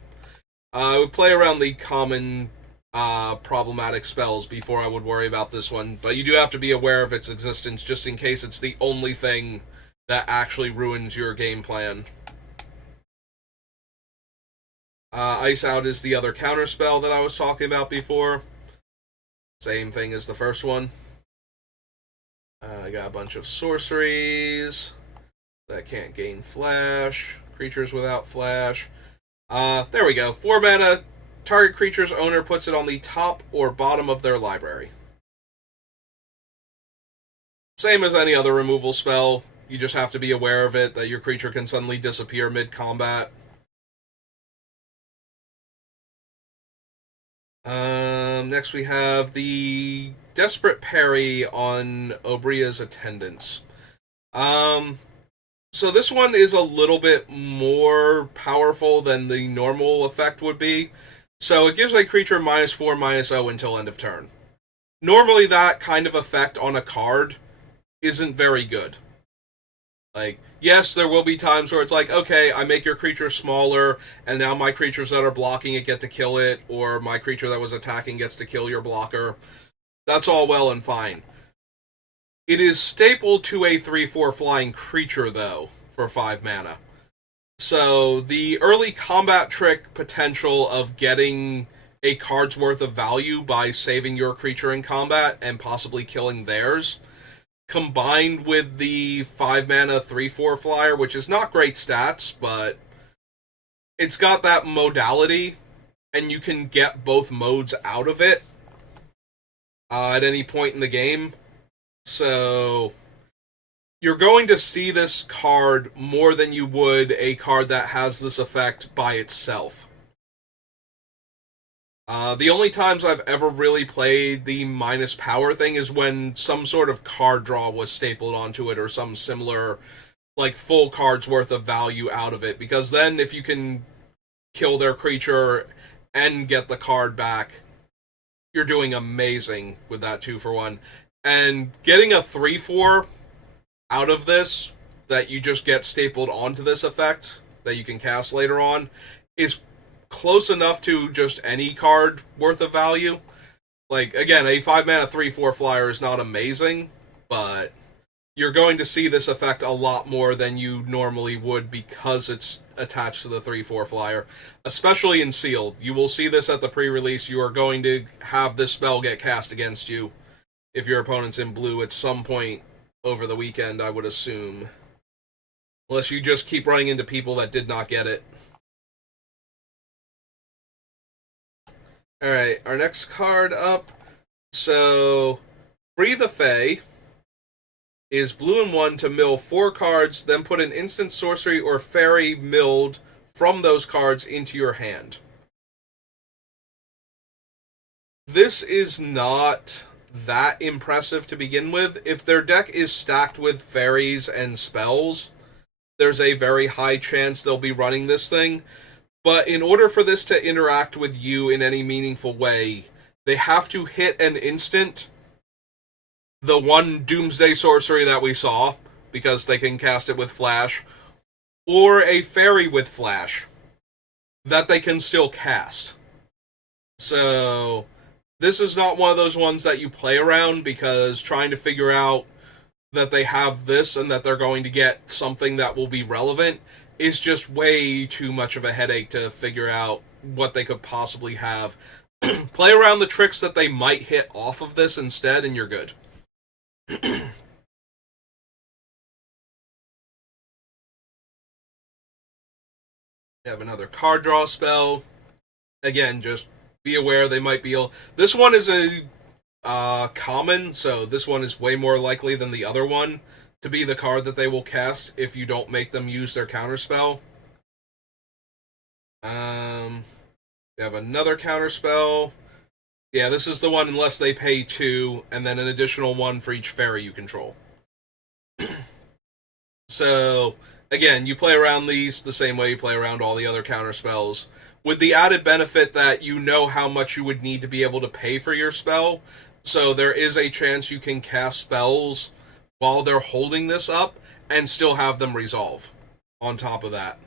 I would play around the common problematic spells before I would worry about this one, but you do have to be aware of its existence just in case it's the only thing that actually ruins your game plan. Ice Out is the other counterspell that I was talking about before. Same thing as the first one. I got a bunch of sorceries that can't gain flash, creatures without flash. There we go. 4 mana, target creature's owner puts it on the top or bottom of their library. Same as any other removal spell, you just have to be aware of it, that your creature can suddenly disappear mid-combat. Next we have the Desperate Parry on Obria's Attendants. So this one is a little bit more powerful than the normal effect would be. So it gives a creature -4/-0 until end of turn. Normally that kind of effect on a card isn't very good. Like, yes, there will be times where it's like, okay, I make your creature smaller, and now my creatures that are blocking it get to kill it, or my creature that was attacking gets to kill your blocker. That's all well and fine. It is staple to a 3/4 flying creature, though, for 5 mana. So the early combat trick potential of getting a card's worth of value by saving your creature in combat and possibly killing theirs, combined with the 5 mana 3/4 flyer, which is not great stats, but it's got that modality, and you can get both modes out of it at any point in the game. So you're going to see this card more than you would a card that has this effect by itself. The only times I've ever really played the minus power thing is when some sort of card draw was stapled onto it or some similar, like, full card's worth of value out of it. Because then if you can kill their creature and get the card back, you're doing amazing with that 2-for-1. And getting a 3/4 out of this that you just get stapled onto this effect that you can cast later on is close enough to just any card worth of value. Like, again, a 5-mana 3/4 flyer is not amazing, but you're going to see this effect a lot more than you normally would because it's attached to the 3/4 flyer. Especially in Sealed. You will see this at the pre-release. You are going to have this spell get cast against you if your opponent's in blue at some point over the weekend, I would assume. Unless you just keep running into people that did not get it. Alright, our next card up. So, Free the Fae is blue and 1 to mill 4 cards, then put an instant sorcery or fairy milled from those cards into your hand. This is not that impressive to begin with. If their deck is stacked with fairies and spells, there's a very high chance they'll be running this thing. But in order for this to interact with you in any meaningful way, they have to hit an instant, the one Doomsday Sorcery that we saw, because they can cast it with Flash, or a fairy with Flash that they can still cast. So, this is not one of those ones that you play around, because trying to figure out that they have this and that they're going to get something that will be relevant is just way too much of a headache to figure out what they could possibly have. Play around the tricks that they might hit off of this instead, and you're good. We have another card draw spell. Again, just be aware they might be... This one is a common, so this one is way more likely than the other one to be the card that they will cast if you don't make them use their counterspell. We have another counterspell. Yeah, this is the one unless they pay 2, and then an additional 1 for each fairy you control. So, again, you play around these the same way you play around all the other counterspells, with the added benefit that you know how much you would need to be able to pay for your spell, so there is a chance you can cast spells while they're holding this up, and still have them resolve on top of that.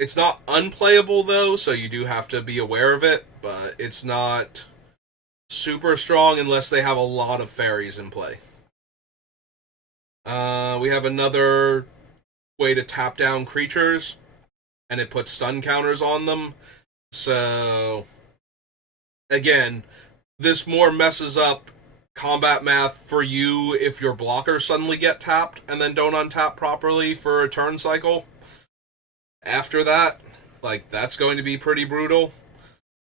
It's not unplayable, though, so you do have to be aware of it, but it's not super strong unless they have a lot of fairies in play. We have another way to tap down creatures, and it puts stun counters on them. So, again, this more messes up combat math for you if your blockers suddenly get tapped and then don't untap properly for a turn cycle. After that, like, that's going to be pretty brutal.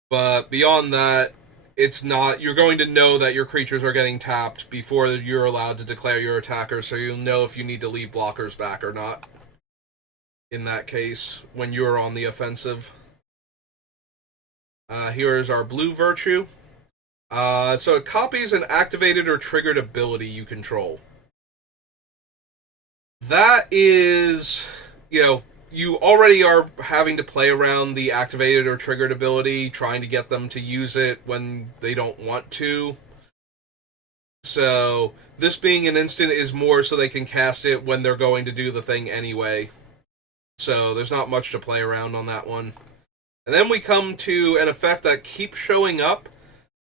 But beyond that, it's not... You're going to know that your creatures are getting tapped before you're allowed to declare your attacker, so you'll know if you need to leave blockers back or not. In that case, when you're on the offensive. Here is our blue virtue. So it copies an activated or triggered ability you control. That is, you already are having to play around the activated or triggered ability, trying to get them to use it when they don't want to. So, this being an instant is more so they can cast it when they're going to do the thing anyway. So, there's not much to play around on that one. And then we come to an effect that keeps showing up.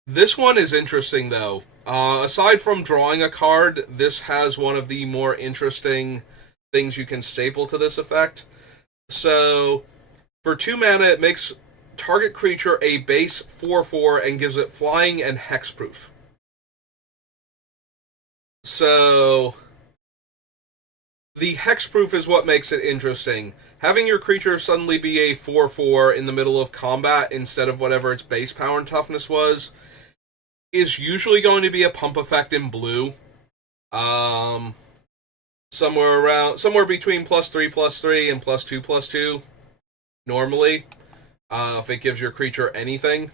This one is interesting, though. Aside from drawing a card, this has one of the more interesting things you can staple to this effect. So, for 2 mana, it makes target creature a base 4/4 and gives it flying and hexproof. So, the hexproof is what makes it interesting. Having your creature suddenly be a 4/4 in the middle of combat instead of whatever its base power and toughness was is usually going to be a pump effect in blue. Somewhere between +3/+3 and +2/+2, normally, if it gives your creature anything.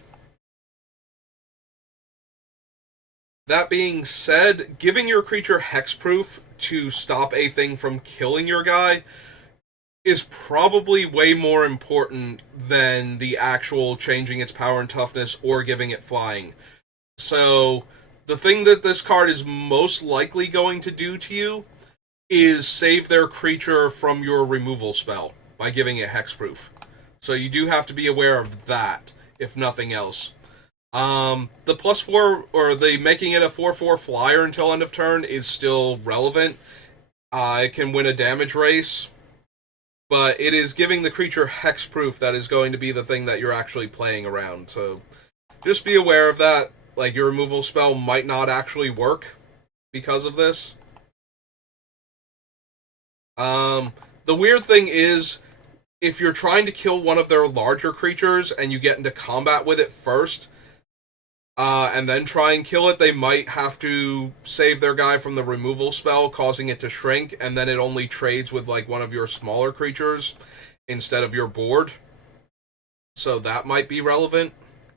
That being said, giving your creature hexproof to stop a thing from killing your guy is probably way more important than the actual changing its power and toughness or giving it flying. So, the thing that this card is most likely going to do to you is save their creature from your removal spell by giving it hexproof. So you do have to be aware of that, if nothing else. The +4, or the making it a 4/4 flyer until end of turn is still relevant. It can win a damage race, but it is giving the creature hexproof that is going to be the thing that you're actually playing around. So just be aware of that. Like, your removal spell might not actually work because of this. The weird thing is, if you're trying to kill one of their larger creatures and you get into combat with it first, and then try and kill it, they might have to save their guy from the removal spell, causing it to shrink, and then it only trades with, like, one of your smaller creatures instead of your board. So that might be relevant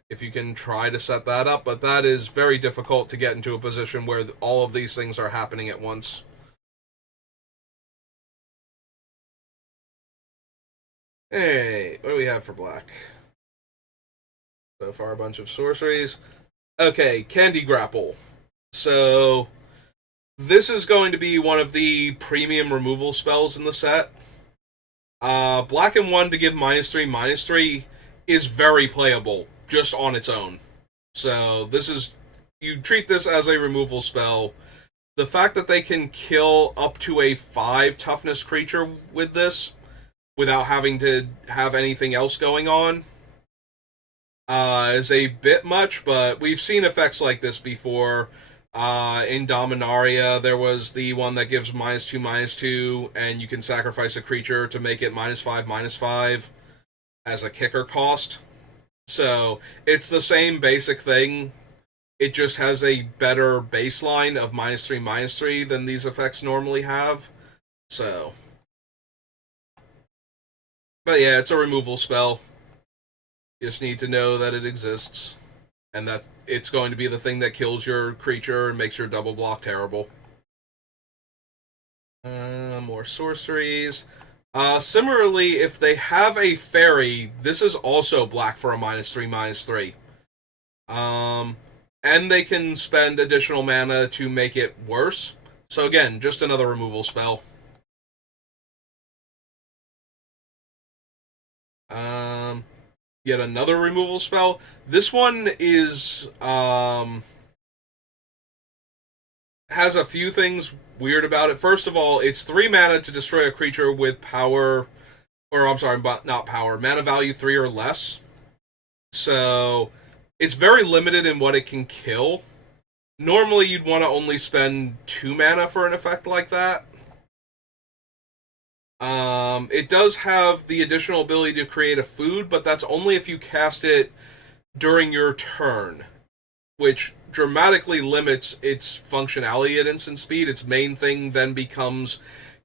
if you can try to set that up, but that is very difficult to get into a position where all of these things are happening at once. Hey, what do we have for black? So far, a bunch of sorceries. Okay, Candy Grapple. So, this is going to be one of the premium removal spells in the set. Black and 1 to give -3/-3 is very playable, just on its own. So, this is... you treat this as a removal spell. The fact that they can kill up to a 5 toughness creature with this, without having to have anything else going on, is a bit much, but we've seen effects like this before. In Dominaria, there was the one that gives -2/-2, and you can sacrifice a creature to make it -5/-5 as a kicker cost. So, it's the same basic thing. It just has a better baseline of -3/-3 than these effects normally have. So... but yeah, it's a removal spell. You just need to know that it exists, and that it's going to be the thing that kills your creature and makes your double block terrible. More sorceries. Similarly, if they have a fairy, this is also black for a -3/-3. And they can spend additional mana to make it worse. So again, just another removal spell. Yet another removal spell. This one is, has a few things weird about it. First of all, it's 3 mana to destroy a creature with power, or I'm sorry, not power, mana value 3 or less. So, it's very limited in what it can kill. Normally, you'd want to only spend 2 mana for an effect like that. It does have the additional ability to create a food, but that's only if you cast it during your turn, which dramatically limits its functionality at instant speed. Its main thing then becomes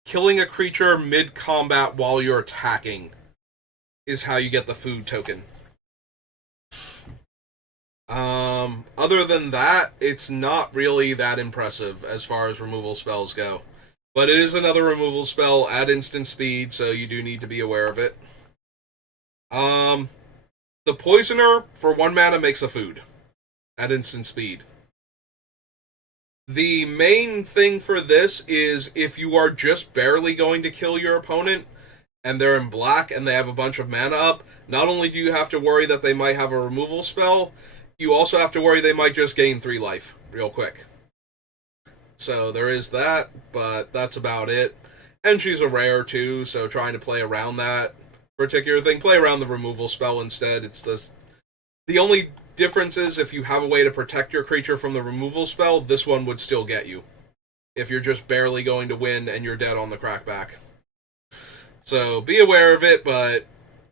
killing a creature mid-combat while you're attacking is how you get the food token. Other than that, it's not really that impressive as far as removal spells go. But it is another removal spell at instant speed, so you do need to be aware of it. The Poisoner, for 1 mana, makes a food at instant speed. The main thing for this is if you are just barely going to kill your opponent, and they're in black and they have a bunch of mana up, not only do you have to worry that they might have a removal spell, you also have to worry they might just gain 3 life real quick. So there is that, but that's about it. And she's a rare too, so trying to play around that particular thing, play around the removal spell instead. It's this. The only difference is if you have a way to protect your creature from the removal spell, this one would still get you. If you're just barely going to win and you're dead on the crackback. So be aware of it, but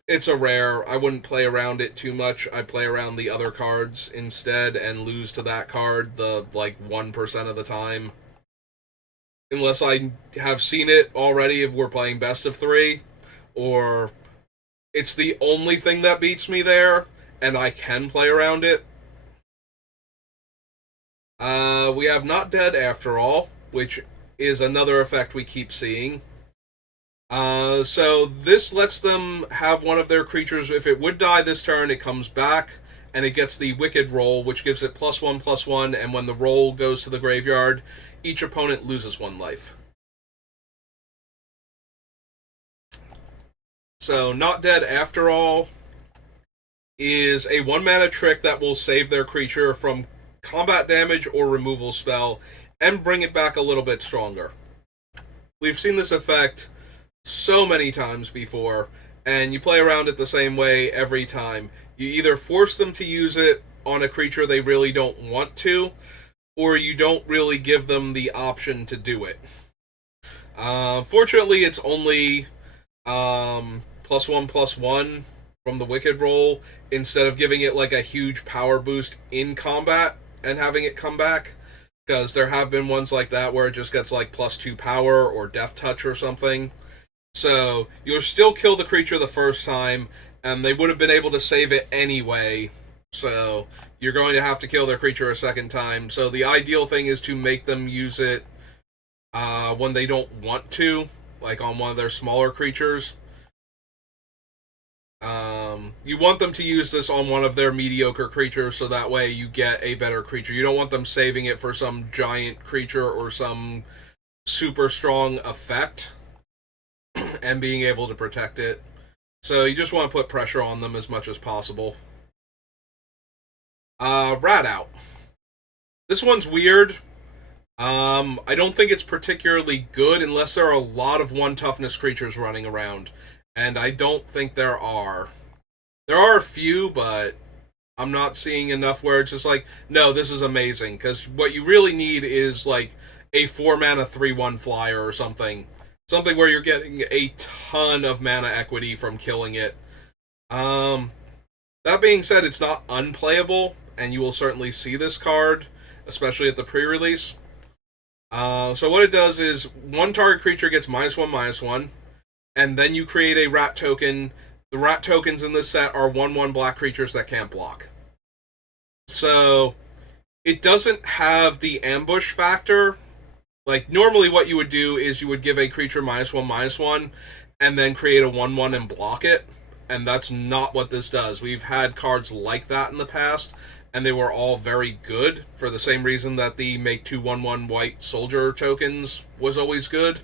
it's a rare. I wouldn't play around it too much. I'd play around the other cards instead and lose to that card the, 1% of the time. Unless I have seen it already if we're playing best of 3, or it's the only thing that beats me there, and I can play around it. We have Not Dead After All, which is another effect we keep seeing. So this lets them have one of their creatures, if it would die this turn, it comes back, and it gets the Wicked roll, which gives it +1/+1, and when the roll goes to the graveyard, each opponent loses 1 life. So, Not Dead After All is a 1 mana trick that will save their creature from combat damage or removal spell and bring it back a little bit stronger. We've seen this effect so many times before, and you play around it the same way every time. You either force them to use it on a creature they really don't want to, or you don't really give them the option to do it. Fortunately, it's only +1/+1 from the Wicked roll, instead of giving it like a huge power boost in combat and having it come back. Because there have been ones like that where it just gets like +2 power or Death Touch or something. So you'll still kill the creature the first time, and they would have been able to save it anyway. So you're going to have to kill their creature a second time. So the ideal thing is to make them use it when they don't want to, like on one of their smaller creatures. You want them to use this on one of their mediocre creatures, so that way you get a better creature. You don't want them saving it for some giant creature or some super strong effect and being able to protect it. So you just want to put pressure on them as much as possible. Rat Out. This one's weird. I don't think it's particularly good unless there are a lot of 1 toughness creatures running around. And I don't think there are. There are a few, but I'm not seeing enough where it's just like, no, this is amazing. Because what you really need is like a 4 mana 3/1 flyer or something. Something where you're getting a ton of mana equity from killing it. That being said, it's not unplayable, and you will certainly see this card, especially at the pre-release. So what it does is, 1 target creature gets -1/-1, and then you create a rat token. The rat tokens in this set are 1/1 black creatures that can't block. So it doesn't have the ambush factor. Like, normally what you would do is you would give a creature -1/-1, and then create a 1/1 and block it. And that's not what this does. We've had cards like that in the past, and they were all very good, for the same reason that the make 2 1/1 white soldier tokens was always good.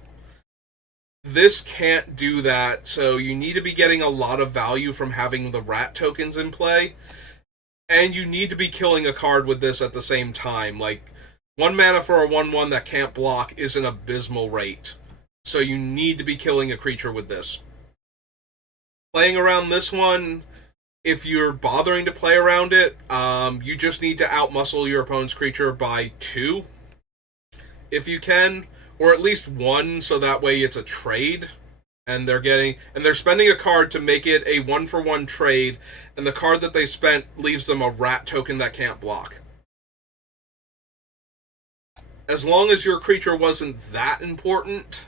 This can't do that, so you need to be getting a lot of value from having the rat tokens in play, and you need to be killing a card with this at the same time. Like, 1 mana for a 1/1 that can't block is an abysmal rate, so you need to be killing a creature with this. Playing around this one, if you're bothering to play around it, you just need to outmuscle your opponent's creature by 2, if you can, or at least 1, so that way it's a trade, and they're spending a card to make it a 1-for-1 trade, and the card that they spent leaves them a rat token that can't block. As long as your creature wasn't that important,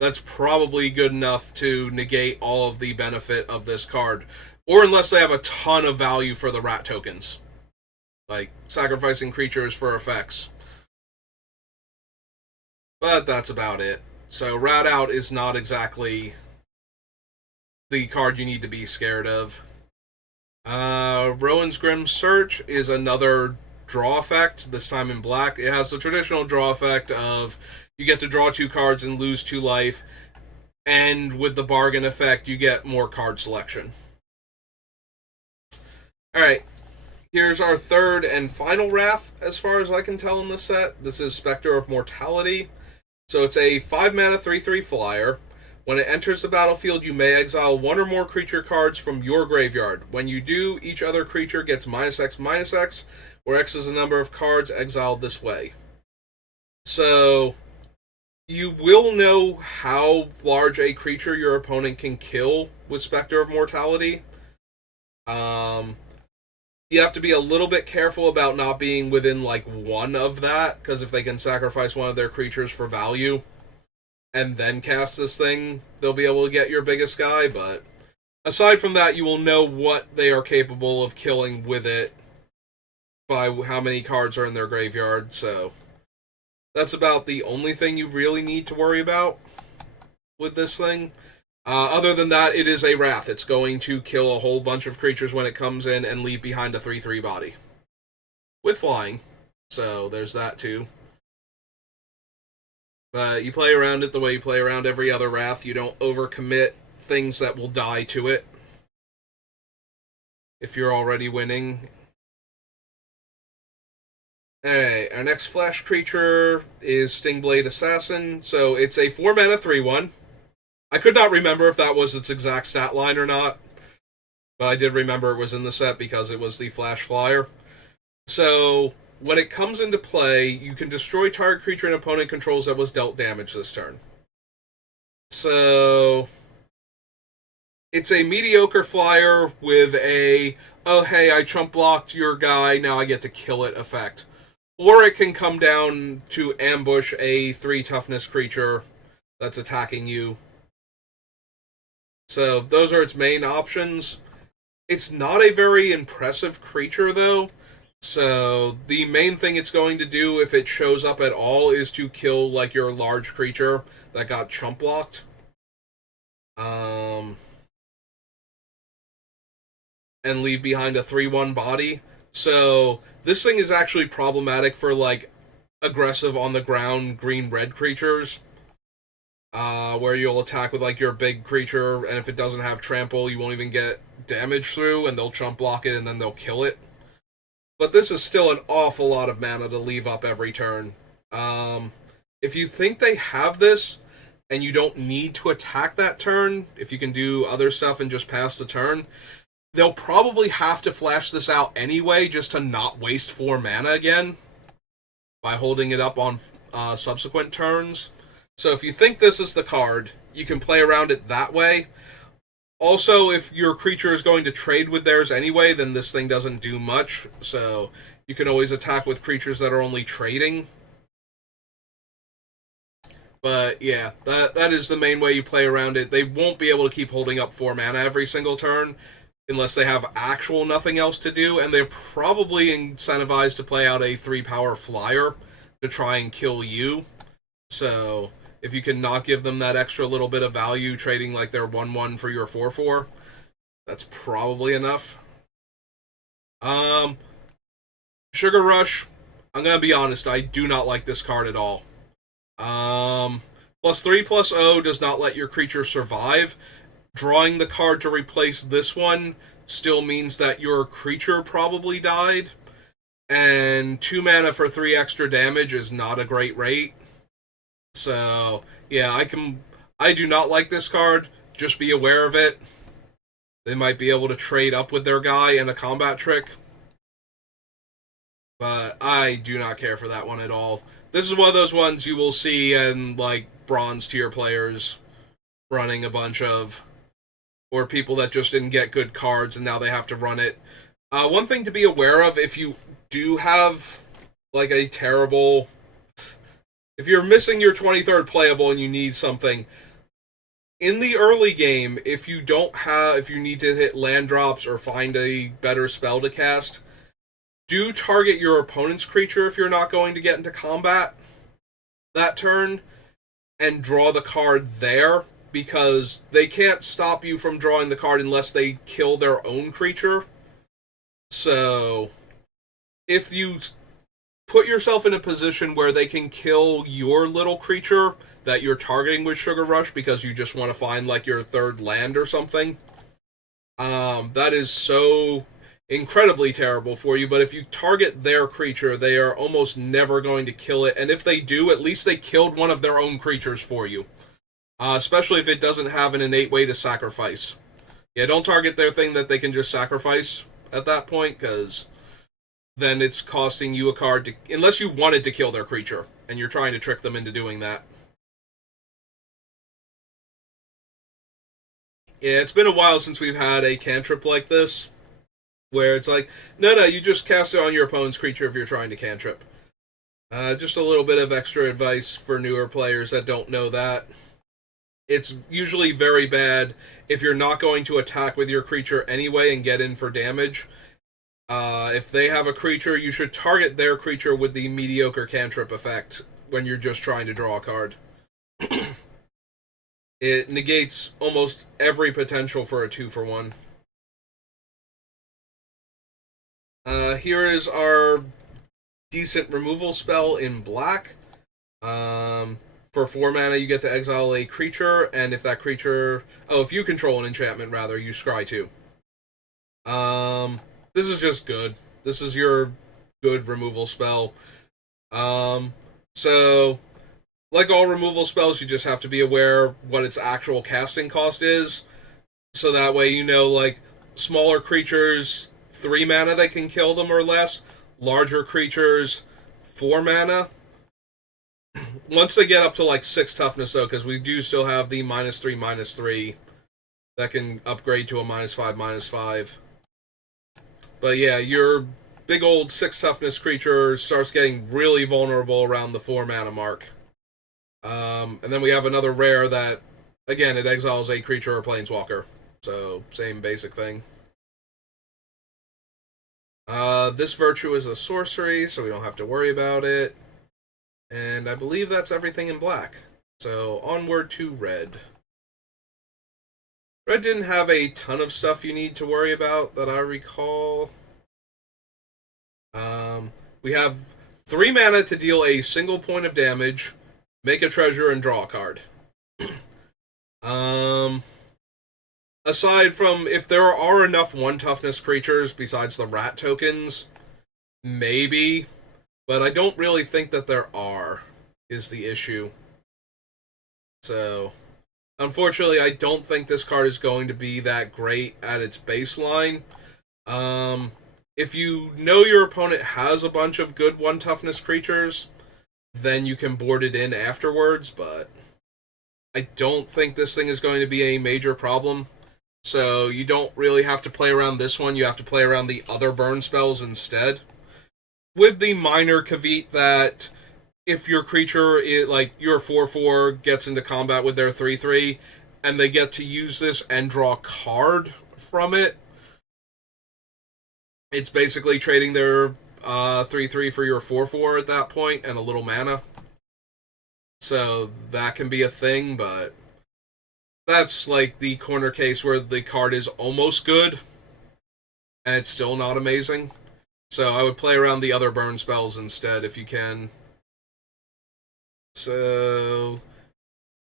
that's probably good enough to negate all of the benefit of this card. Or unless they have a ton of value for the rat tokens, like sacrificing creatures for effects. But that's about it. So Rat Out is not exactly the card you need to be scared of. Rowan's Grim Search is another draw effect, this time in black. It has the traditional draw effect of you get to draw 2 cards and lose 2 life, and with the bargain effect, you get more card selection. Alright, here's our third and final Wrath, as far as I can tell in this set. This is Spectre of Mortality. So it's a 5 mana 3/3 flyer. When it enters the battlefield, you may exile 1 or more creature cards from your graveyard. When you do, each other creature gets -X/-X, where X is the number of cards exiled this way. So you will know how large a creature your opponent can kill with Spectre of Mortality. You have to be a little bit careful about not being within, like, 1 of that, because if they can sacrifice one of their creatures for value and then cast this thing, they'll be able to get your biggest guy, but aside from that, you will know what they are capable of killing with it by how many cards are in their graveyard, so that's about the only thing you really need to worry about with this thing. Other than that, it is a Wrath. It's going to kill a whole bunch of creatures when it comes in and leave behind a 3/3 body. With flying. So there's that too. But you play around it the way you play around every other Wrath. You don't overcommit things that will die to it if you're already winning. Alright, our next flash creature is Stingblade Assassin. So it's a 4 mana 3/1. I could not remember if that was its exact stat line or not, but I did remember it was in the set because it was the flash flyer. So when it comes into play, you can destroy target creature an opponent controls that was dealt damage this turn. So it's a mediocre flyer with a, oh hey, I trump blocked your guy, now I get to kill it effect. Or it can come down to ambush a 3 toughness creature that's attacking you. So those are its main options. It's not a very impressive creature, though. So the main thing it's going to do, if it shows up at all, is to kill, like, your large creature that got chump blocked. And leave behind a 3/1 body. So this thing is actually problematic for, like, aggressive on-the-ground green-red creatures. Where you'll attack with, like, your big creature, and if it doesn't have trample, you won't even get damage through, and they'll chump block it, and then they'll kill it. But this is still an awful lot of mana to leave up every turn. If you think they have this, and you don't need to attack that turn, if you can do other stuff and just pass the turn, they'll probably have to flash this out anyway, just to not waste 4 mana again, by holding it up on subsequent turns. So if you think this is the card, you can play around it that way. Also, if your creature is going to trade with theirs anyway, then this thing doesn't do much. So you can always attack with creatures that are only trading. But yeah, that is the main way you play around it. They won't be able to keep holding up 4 mana every single turn unless they have actual nothing else to do, and they're probably incentivized to play out a 3-power flyer to try and kill you. So if you can not give them that extra little bit of value, trading like their 1/1 for your 4/4, that's probably enough. Sugar Rush, I'm gonna be honest, I do not like this card at all. +3/+0 does not let your creature survive. Drawing the card to replace this one still means that your creature probably died. And 2 mana for 3 extra damage is not a great rate. So, yeah, I do not like this card. Just be aware of it. They might be able to trade up with their guy in a combat trick. But I do not care for that one at all. This is one of those ones you will see in, like, bronze tier players running a bunch of, or people that just didn't get good cards and now they have to run it. One thing to be aware of, if you do have, like, a terrible... If you're missing your 23rd playable and you need something, in the early game, if you need to hit land drops or find a better spell to cast, do target your opponent's creature if you're not going to get into combat that turn, and draw the card there, because they can't stop you from drawing the card unless they kill their own creature. So, if you put yourself in a position where they can kill your little creature that you're targeting with Sugar Rush because you just want to find, like, your 3rd land or something, that is so incredibly terrible for you. But if you target their creature, they are almost never going to kill it, and if they do, at least they killed one of their own creatures for you. Especially if it doesn't have an innate way to sacrifice. Yeah, don't target their thing that they can just sacrifice at that point, because then it's costing you a card to... Unless you wanted to kill their creature, and you're trying to trick them into doing that. Yeah, it's been a while since we've had a cantrip like this, where it's like, no, you just cast it on your opponent's creature if you're trying to cantrip. Just a little bit of extra advice for newer players that don't know that. It's usually very bad if you're not going to attack with your creature anyway and get in for damage. If they have a creature, you should target their creature with the mediocre cantrip effect when you're just trying to draw a card. It negates almost every potential for a 2-for-1. Here is our decent removal spell in black. For 4 mana, you get to exile a creature, and if that creature... Oh, if you control an enchantment, rather, you scry 2. This is just good. This is your good removal spell. So, like all removal spells, you just have to be aware what its actual casting cost is. So that way you know, like, smaller creatures, 3 mana that can kill them or less. Larger creatures, 4 mana. Once they get up to, like, 6 toughness, though, because we do still have the -3/-3 that can upgrade to a -5/-5. But yeah, your big old 6 toughness creature starts getting really vulnerable around the 4 mana mark. And then we have another rare that, again, it exiles a creature or planeswalker. So, same basic thing. This virtue is a sorcery, so we don't have to worry about it. And I believe that's everything in black. So, onward to red. Red didn't have a ton of stuff you need to worry about that I recall. We have 3 mana to deal a single point of damage, make a treasure, and draw a card. Aside from if there are enough 1 toughness creatures besides the rat tokens, maybe. But I don't really think that there are, is the issue. So, unfortunately, I don't think this card is going to be that great at its baseline. If you know your opponent has a bunch of good 1 toughness creatures, then you can board it in afterwards, but I don't think this thing is going to be a major problem. So you don't really have to play around this one, you have to play around the other burn spells instead. With the minor caveat that if your creature, like your 4/4, gets into combat with their 3/3, and they get to use this and draw a card from it, it's basically trading their 3/3 for your 4/4 at that point and a little mana. So that can be a thing, but that's like the corner case where the card is almost good and it's still not amazing. So I would play around the other burn spells instead if you can. So,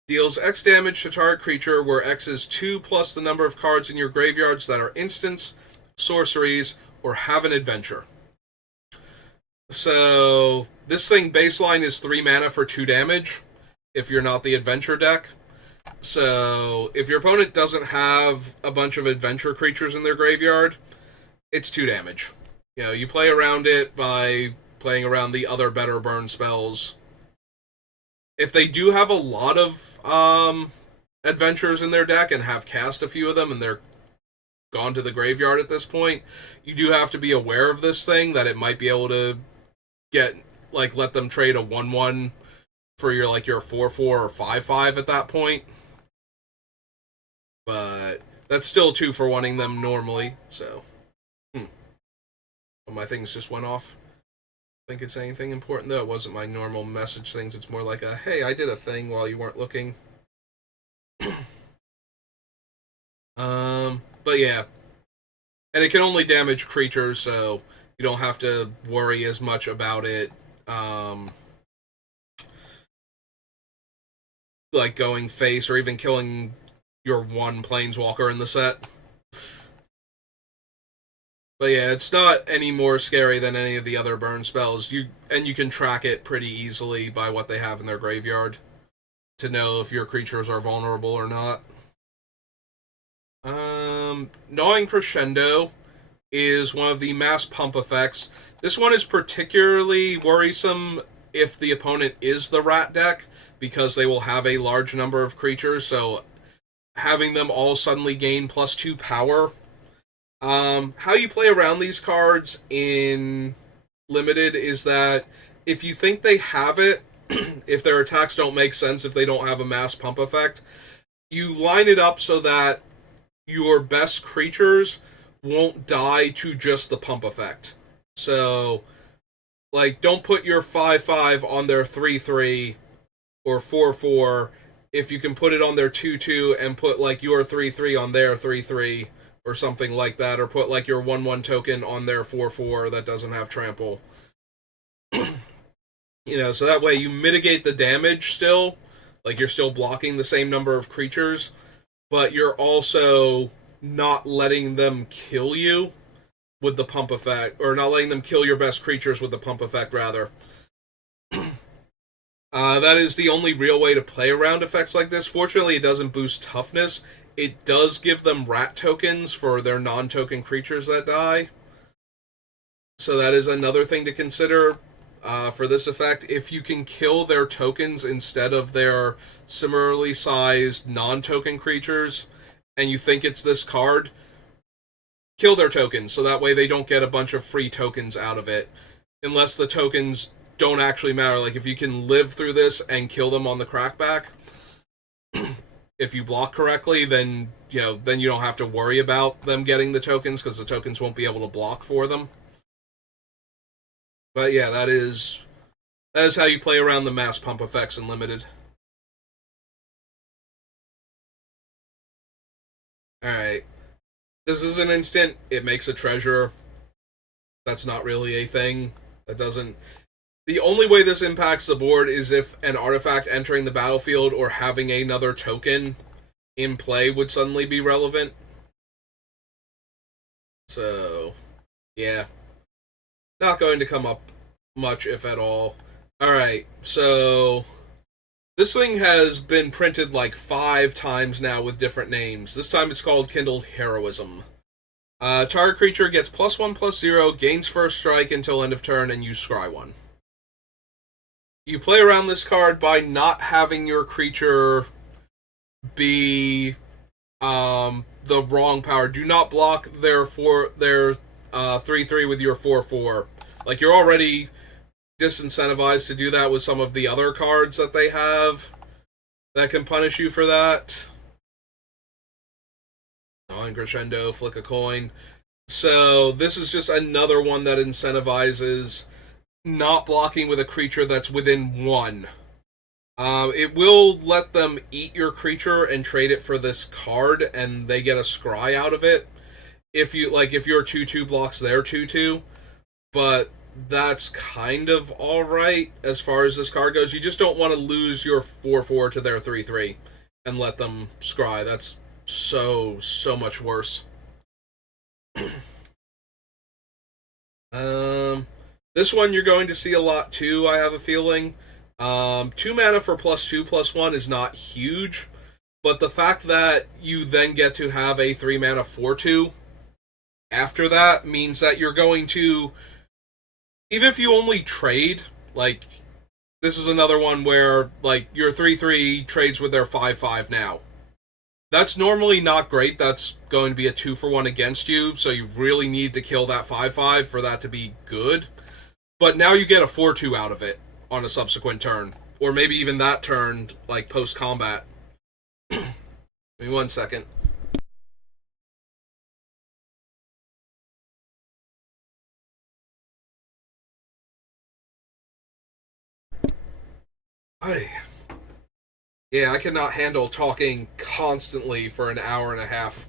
deals X damage to target creature where X is 2 plus the number of cards in your graveyards that are instants, sorceries, or have an adventure. So, this thing baseline is 3 mana for 2 damage if you're not the adventure deck. So, if your opponent doesn't have a bunch of adventure creatures in their graveyard, it's 2 damage. You know, you play around it by playing around the other better burn spells. If they do have a lot of adventures in their deck and have cast a few of them and they're gone to the graveyard at this point, you do have to be aware of this thing, that it might be able to get, like, let them trade a 1/1 for your, like, your 4/4 or 5/5 at that point. But that's still 2 for wanting them normally, so. Well, my things just went off. Think it's anything important, though. It wasn't my normal message things. It's more like a, hey, I did a thing while you weren't looking. But yeah. And it can only damage creatures, so you don't have to worry as much about it, like going face or even killing your 1 planeswalker in the set. But yeah, it's not any more scary than any of the other burn spells. You can track it pretty easily by what they have in their graveyard to know if your creatures are vulnerable or not. Gnawing Crescendo is one of the mass pump effects. This one is particularly worrisome if the opponent is the rat deck, because they will have a large number of creatures, so having them all suddenly gain +2 power. How you play around these cards in Limited is that if you think they have it, if their attacks don't make sense, if they don't have a mass pump effect, you line it up so that your best creatures won't die to just the pump effect. So, like, don't put your 5/5 on their 3/3 or 4/4 if you can put it on their 2/2 and put, like, your 3/3 on their 3/3 or something like that, or put, like, your 1/1 token on their 4/4 that doesn't have trample. You know, so that way you mitigate the damage still, Like, you're still blocking the same number of creatures, but you're also not letting them kill you with the pump effect, or not letting them kill your best creatures with the pump effect, rather. That is the only real way to play around effects like this. Fortunately, it doesn't boost toughness. It does give them rat tokens for their non-token creatures that die. So that is another thing to consider for this effect. If you can kill their tokens instead of their similarly sized non-token creatures, and you think it's this card, kill their tokens, so that way they don't get a bunch of free tokens out of it. Unless the tokens don't actually matter. Like, if you can live through this and kill them on the crackback, if you block correctly, then you don't have to worry about them getting the tokens, because the tokens won't be able to block for them. But yeah, that is how you play around the mass pump effects in Limited. Alright. This is an instant. It makes a treasure. That's not really a thing. That doesn't... The only way this impacts the board is if an artifact entering the battlefield or having another token in play would suddenly be relevant. So, yeah. Not going to come up much, if at all. Alright, so... This thing has been printed like 5 times now with different names. This time it's called Kindled Heroism. Target creature gets +1/+0, gains first strike until end of turn, and you scry 1. You play around this card by not having your creature be the wrong power. Do not block their 3/3 with your 4/4. Like, you're already disincentivized to do that with some of the other cards that they have that can punish you for that. On Crescendo, flick a coin. So this is just another one that incentivizes not blocking with a creature that's within 1. It will let them eat your creature and trade it for this card, and they get a scry out of it. If your 2/2 blocks their 2/2, but that's kind of alright as far as this card goes. You just don't want to lose your 4/4 to their 3/3 and let them scry. That's so much worse. This one you're going to see a lot too, I have a feeling. 2 mana for +2/+1 is not huge, but the fact that you then get to have a 3 mana 4/2 after that means that you're going to, even if you only trade, like, this is another one where, like, your 3/3 trades with their 5/5 now. That's normally not great. That's going to be a 2-for-1 against you, so you really need to kill that 5/5 for that to be good. But now you get a 4/2 out of it on a subsequent turn. Or maybe even that turn, like, post-combat. Give me 1 second. Yeah, I cannot handle talking constantly for an hour and a half.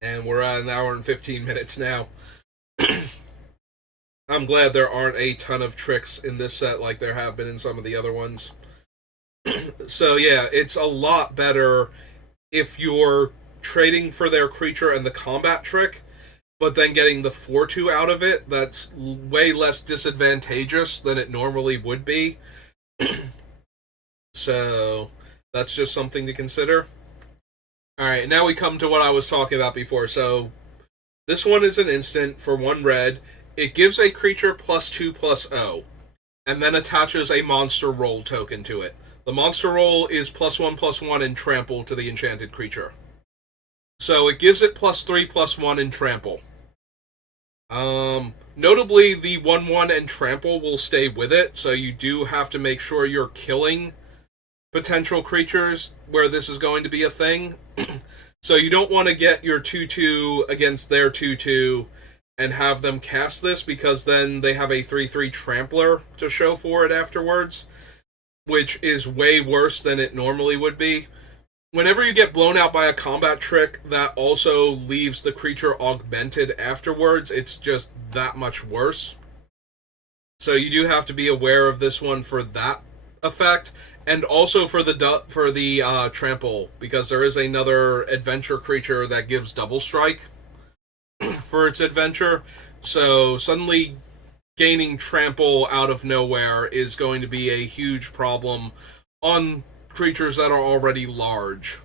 And we're at an hour and 15 minutes now. I'm glad there aren't a ton of tricks in this set like there have been in some of the other ones. So yeah, it's a lot better if you're trading for their creature and the combat trick, but then getting the 4/2 out of it. That's way less disadvantageous than it normally would be. So that's just something to consider. Alright, now we come to what I was talking about before. So this one is an instant for 1 red. It gives a creature +2/+0, and then attaches a monster roll token to it. The monster roll is +1/+1 in trample to the enchanted creature. So it gives it +3/+1 in trample. Notably, the 1/1 and trample will stay with it, so you do have to make sure you're killing potential creatures where this is going to be a thing. So you don't want to get your 2/2 against their 2/2 and have them cast this, because then they have a 3/3 trampler to show for it afterwards, which is way worse than it normally would be. Whenever you get blown out by a combat trick that also leaves the creature augmented afterwards, it's just that much worse. So you do have to be aware of this one for that effect, and also for the trample, because there is another adventure creature that gives double strike for its adventure. So suddenly gaining trample out of nowhere is going to be a huge problem on creatures that are already large.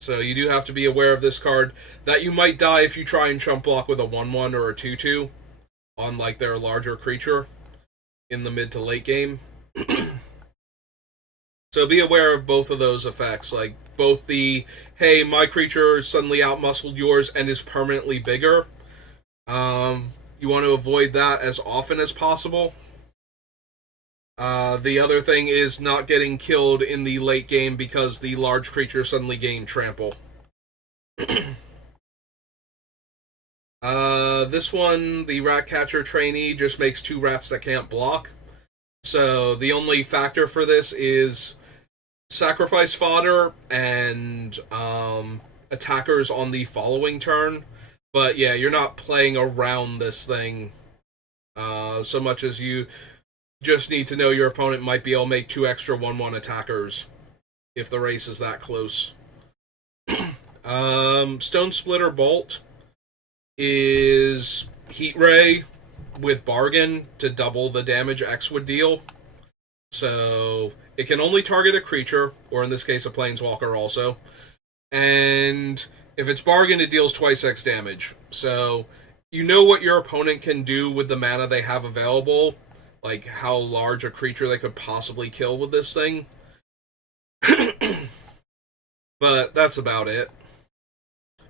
So you do have to be aware of this card, that you might die if you try and chump block with a 1/1 or a 2/2 on like their larger creature in the mid to late game. So be aware of both of those effects, like both the, hey, my creature suddenly outmuscled yours and is permanently bigger. You want to avoid that as often as possible. The other thing is not getting killed in the late game because the large creature suddenly gained trample. This one, the Ratcatcher trainee, just makes 2 rats that can't block. So the only factor for this is sacrifice fodder and attackers on the following turn. But yeah, you're not playing around this thing so much as you just need to know your opponent might be able to make 2 extra 1/1 attackers if the race is that close. Stone Splitter Bolt is Heat Ray with Bargain to double the damage X would deal. So it can only target a creature, or in this case a planeswalker also. And if it's Bargain, it deals twice X damage. So you know what your opponent can do with the mana they have available, like how large a creature they could possibly kill with this thing. But that's about it.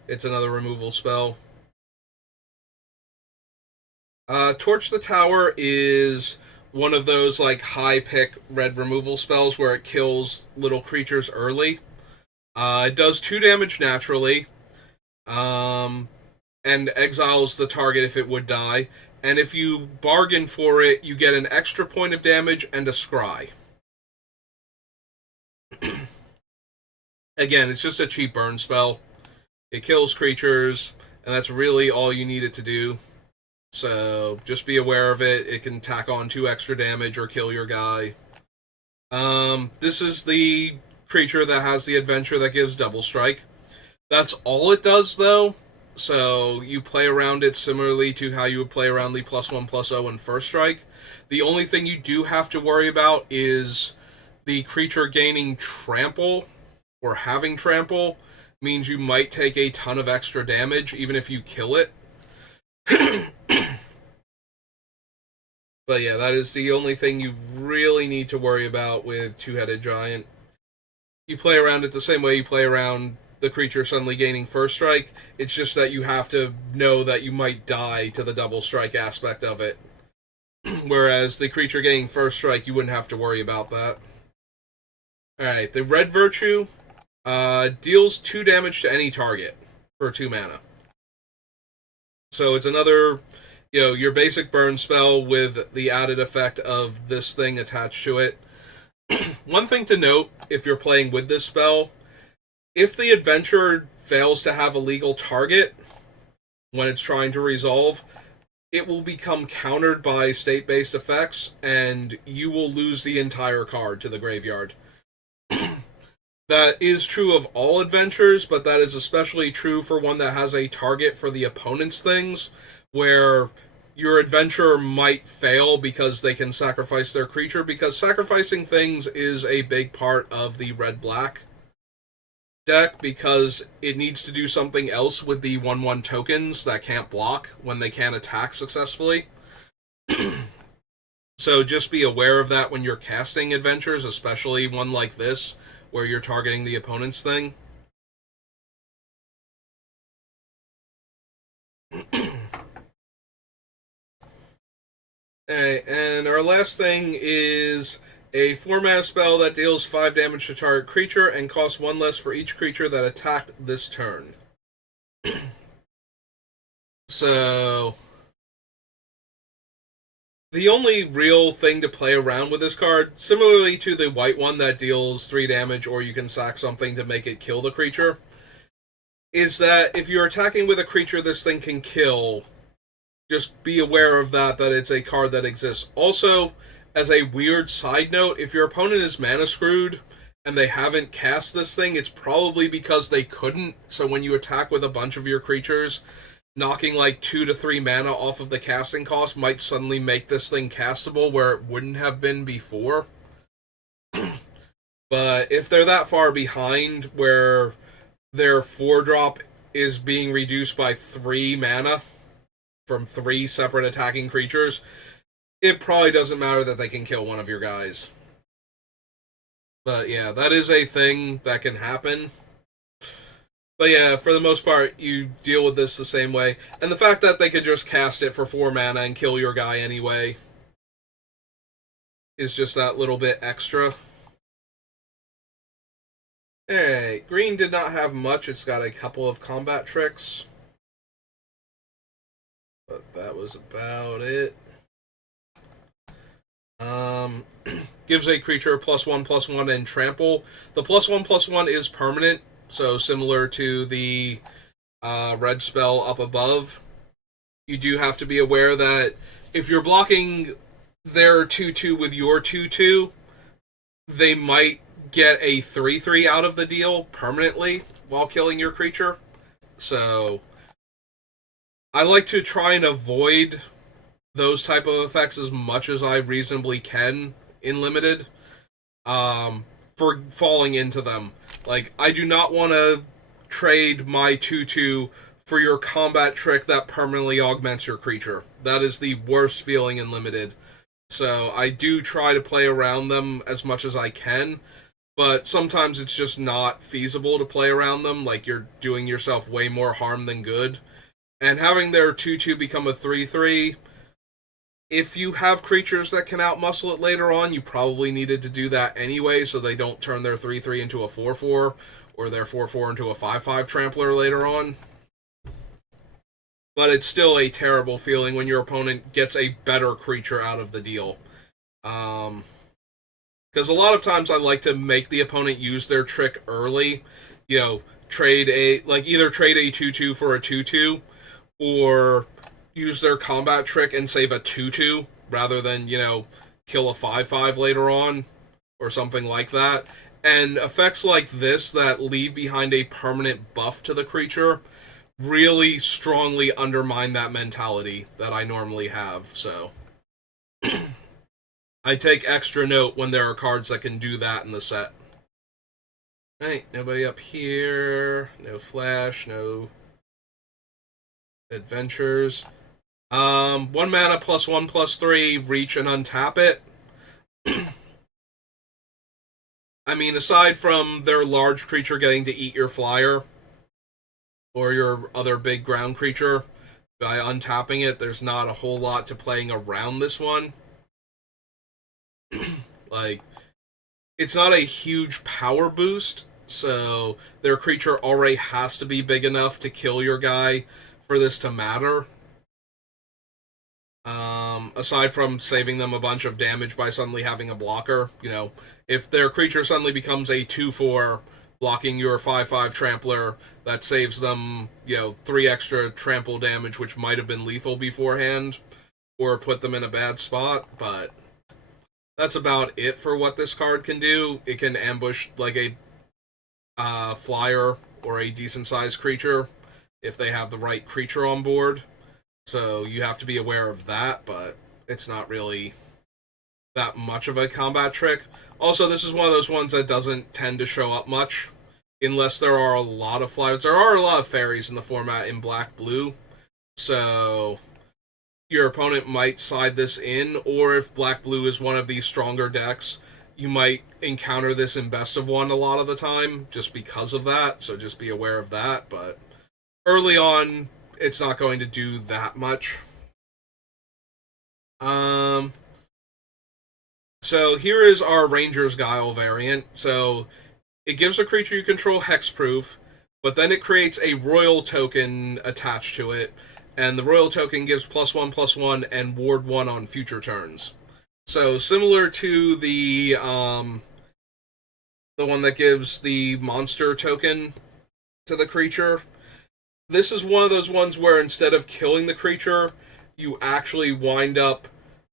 It's another removal spell. Torch the Tower is one of those like high pick red removal spells where it kills little creatures early. It does 2 damage naturally, and exiles the target if it would die. And if you bargain for it, you get an extra point of damage and a scry. Again, it's just a cheap burn spell. It kills creatures, and that's really all you need it to do. So just be aware of it. It can tack on 2 extra damage or kill your guy. This is the creature that has the adventure that gives double strike. That's all it does, though. So you play around it similarly to how you would play around the +1/+0 in First Strike. The only thing you do have to worry about is the creature gaining trample or having trample means you might take a ton of extra damage even if you kill it. But yeah, that is the only thing you really need to worry about with Two-Headed Giant. You play around it the same way you play around the creature suddenly gaining First Strike. It's just that you have to know that you might die to the double strike aspect of it. Whereas the creature gaining First Strike, you wouldn't have to worry about that. Alright, the Red Virtue deals 2 damage to any target for 2 mana. So it's another, your basic burn spell with the added effect of this thing attached to it. One thing to note, if you're playing with this spell, if the adventurer fails to have a legal target when it's trying to resolve, it will become countered by state-based effects, and you will lose the entire card to the graveyard. That is true of all adventures, but that is especially true for one that has a target for the opponent's things, where your adventurer might fail because they can sacrifice their creature, because sacrificing things is a big part of the red-black deck, because it needs to do something else with the 1/1 tokens that can't block when they can't attack successfully. So just be aware of that when you're casting adventures, especially one like this, where you're targeting the opponent's thing. Alright, and our last thing is a 4-mana spell that deals 5 damage to target creature and costs 1 less for each creature that attacked this turn. So the only real thing to play around with this card, similarly to the white one that deals 3 damage or you can sack something to make it kill the creature, is that if you're attacking with a creature this thing can kill, just be aware of that it's a card that exists. Also, as a weird side note, if your opponent is mana screwed and they haven't cast this thing, it's probably because they couldn't. So when you attack with a bunch of your creatures, knocking like 2 to 3 mana off of the casting cost might suddenly make this thing castable where it wouldn't have been before. But if they're that far behind where their 4-drop is being reduced by 3 mana from 3 separate attacking creatures, it probably doesn't matter that they can kill one of your guys. But yeah, that is a thing that can happen. But yeah, for the most part, you deal with this the same way. And the fact that they could just cast it for 4 mana and kill your guy anyway is just that little bit extra. Alright, green did not have much. It's got a couple of combat tricks. But that was about it. Gives a creature +1/+1 and trample. The +1/+1 is permanent, so similar to the red spell up above. You do have to be aware that if you're blocking their 2/2 with your 2/2, they might get a 3/3 out of the deal permanently while killing your creature. So I like to try and avoid those type of effects as much as I reasonably can in Limited, for falling into them. Like, I do not want to trade my 2/2 for your combat trick that permanently augments your creature. That is the worst feeling in Limited. So I do try to play around them as much as I can, but sometimes it's just not feasible to play around them. Like, you're doing yourself way more harm than good. And having their 2/2 become a 3/3, if you have creatures that can outmuscle it later on, you probably needed to do that anyway, so they don't turn their 3/3 into a 4/4, or their 4/4 into a 5/5 trampler later on. But it's still a terrible feeling when your opponent gets a better creature out of the deal. Because a lot of times I like to make the opponent use their trick early. You know, either trade a 2/2 for a 2/2, or use their combat trick and save a 2/2 rather than, kill a 5/5 later on or something like that. And effects like this that leave behind a permanent buff to the creature really strongly undermine that mentality that I normally have. So I take extra note when there are cards that can do that in the set. Alright, nobody up here. No flash, no adventures. 1 mana +1/+3, reach and untap it. I mean, aside from their large creature getting to eat your flyer, or your other big ground creature, by untapping it, there's not a whole lot to playing around this one. Like, it's not a huge power boost, so their creature already has to be big enough to kill your guy for this to matter. Aside from saving them a bunch of damage by suddenly having a blocker, if their creature suddenly becomes a 2/4 blocking your 5/5 trampler, that saves them, 3 extra trample damage, which might have been lethal beforehand, or put them in a bad spot, but that's about it for what this card can do. It can ambush, like, a flyer or a decent-sized creature if they have the right creature on board. So you have to be aware of that, but it's not really that much of a combat trick. Also, this is one of those ones that doesn't tend to show up much, unless there are a lot of flyers. There are a lot of fairies in the format in black-blue, so your opponent might side this in, or if black-blue is one of these stronger decks, you might encounter this in best of one a lot of the time, just because of that, so just be aware of that, but early on, it's not going to do that much. So here is our Ranger's Guile variant. So it gives a creature you control hexproof, but then it creates a royal token attached to it, and the royal token gives +1/+1 and ward 1 on future turns. So similar to the one that gives the monster token to the creature, this is one of those ones where instead of killing the creature, you actually wind up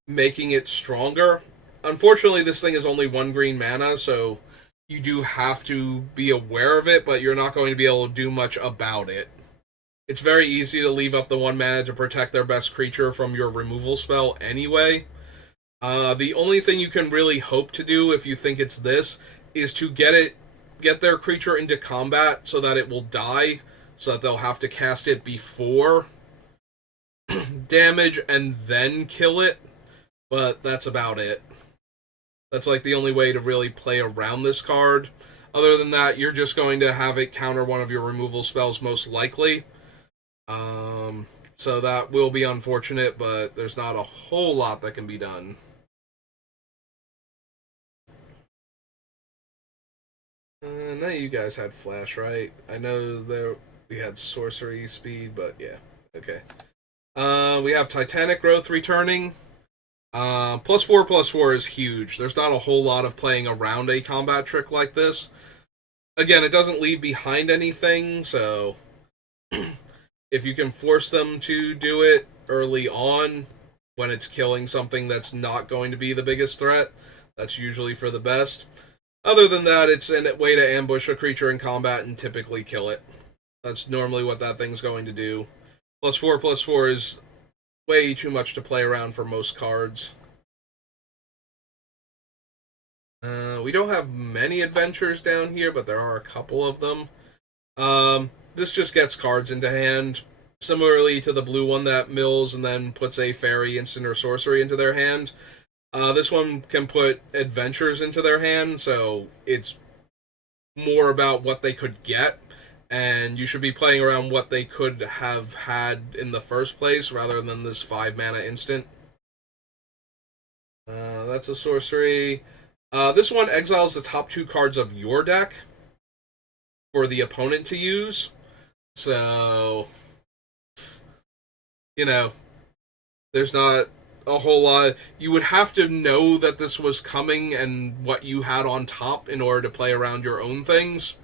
making it stronger. unfortunately, this thing is only 1 green mana, so you do have to be aware of it, but you're not going to be able to do much about it. It's very easy to leave up the 1 mana to protect their best creature from your removal spell anyway. The only thing you can really hope to do if you think it's this is to get their creature into combat so that it will die, so that they'll have to cast it before damage and then kill it. But that's about it. That's like the only way to really play around this card. Other than that, you're just going to have it counter one of your removal spells most likely. So that will be unfortunate, but there's not a whole lot that can be done. None of you guys had flash, right? I know there we had sorcery speed, but yeah, okay. We have Titanic Growth returning. +4/+4 is huge. There's not a whole lot of playing around a combat trick like this. Again, it doesn't leave behind anything, so if you can force them to do it early on, when it's killing something that's not going to be the biggest threat, that's usually for the best. Other than that, it's a way to ambush a creature in combat and typically kill it. That's normally what that thing's going to do. +4/+4 is way too much to play around for most cards. We don't have many adventures down here, but there are a couple of them. This just gets cards into hand, similarly to the blue one that mills and then puts a fairy, instant, or sorcery into their hand. This one can put adventures into their hand, so it's more about what they could get, and you should be playing around what they could have had in the first place, rather than this 5 mana instant. That's a sorcery. This one exiles the top 2 cards of your deck for the opponent to use. So, you know, there's not a whole lot. You would have to know that this was coming and what you had on top in order to play around your own things.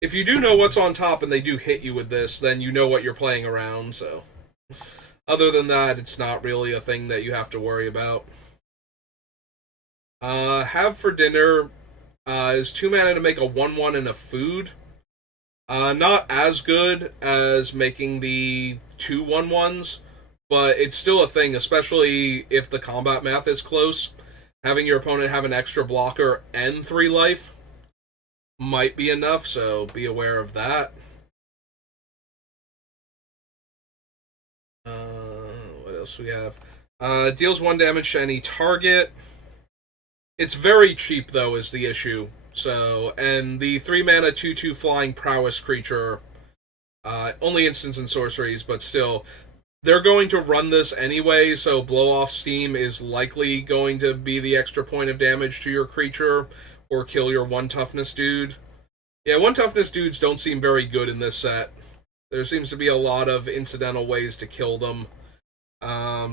If you do know what's on top and they do hit you with this, then you know what you're playing around, so. Other than that, it's not really a thing that you have to worry about. Have for Dinner is 2 mana to make a 1/1 and a food. Not as good as making the 2 1/1s, but it's still a thing, especially if the combat math is close. Having your opponent have an extra blocker and 3 life might be enough, so be aware of that. What else we have? Deals 1 damage to any target. It's very cheap, though, is the issue. So, and the 3 mana 2/2 flying prowess creature, only instants and sorceries, but still, they're going to run this anyway, so blow off steam is likely going to be the extra point of damage to your creature, or kill your 1 toughness dude. Yeah, 1 toughness dudes don't seem very good in this set. There seems to be a lot of incidental ways to kill them.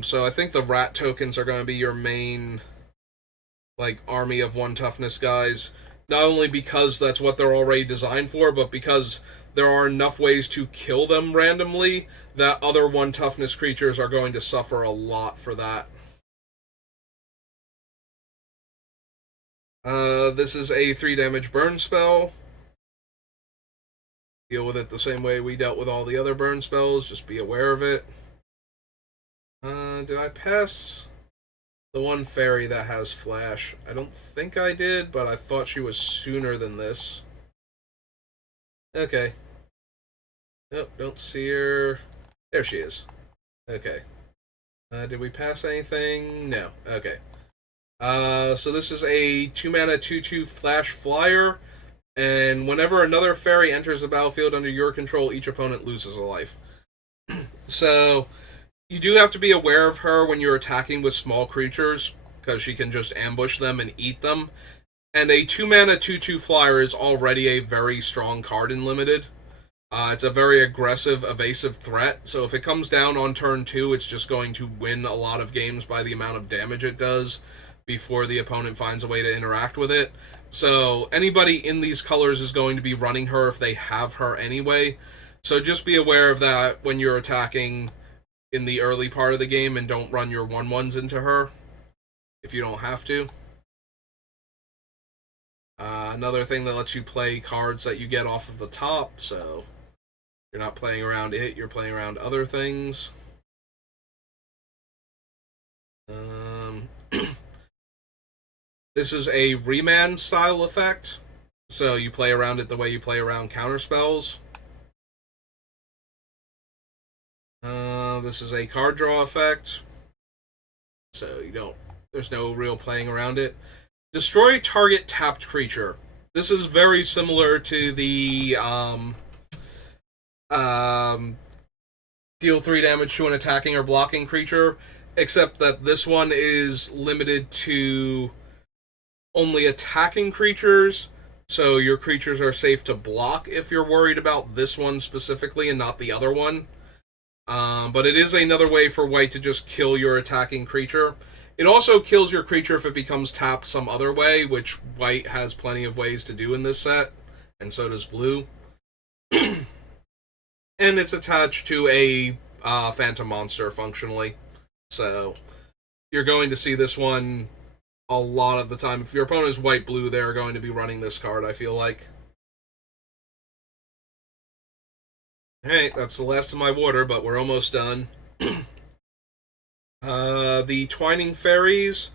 So I think the rat tokens are going to be your main army of 1 toughness guys. Not only because that's what they're already designed for, but because there are enough ways to kill them randomly that other 1 toughness creatures are going to suffer a lot for that. This is a 3 damage burn spell. Deal with it the same way we dealt with all the other burn spells, just be aware of it. Did I pass the 1 fairy that has flash? I don't think I did, but I thought she was sooner than this. Okay. Nope, don't see her. There she is. Okay. Did we pass anything? No. Okay. So this is a 2 mana 2/2 flash flyer, and whenever another fairy enters the battlefield under your control, each opponent loses a life. So you do have to be aware of her when you're attacking with small creatures, because she can just ambush them and eat them. And a 2 mana 2/2 flyer is already a very strong card in Limited. It's a very aggressive, evasive threat, so if it comes down on turn 2, it's just going to win a lot of games by the amount of damage it does before the opponent finds a way to interact with it. So anybody in these colors is going to be running her if they have her anyway. So just be aware of that when you're attacking in the early part of the game, and don't run your 1/1s into her. if you don't have to. Another thing that lets you play cards that you get off of the top, so you're not playing around it, you're playing around other things. This is a remand style effect, so you play around it the way you play around counter spells. This is a card draw effect, so there's no real playing around it. Destroy target tapped creature. This is very similar to the deal 3 damage to an attacking or blocking creature, except that this one is limited to only attacking creatures, so your creatures are safe to block if you're worried about this one specifically and not the other one. But it is another way for white to just kill your attacking creature. It also kills your creature if it becomes tapped some other way, which white has plenty of ways to do in this set, and so does blue. And it's attached to a phantom monster, functionally. So you're going to see this one a lot of the time. If your opponent is white-blue, they're going to be running this card, I feel like. Alright, that's the last of my water, but we're almost done. The Twining Fairies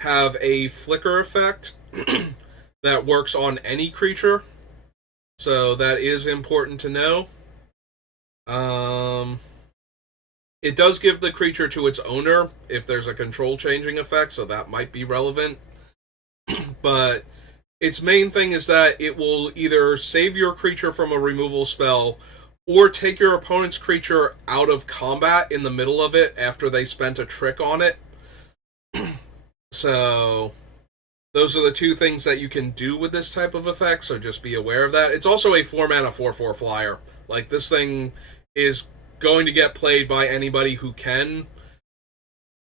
have a flicker effect that works on any creature, so that is important to know. It does give the creature to its owner if there's a control changing effect, so that might be relevant. But its main thing is that it will either save your creature from a removal spell or take your opponent's creature out of combat in the middle of it after they spent a trick on it. So those are the two things that you can do with this type of effect, so just be aware of that. It's also a 4-mana 4/4 flyer. Like, this thing is going to get played by anybody who can.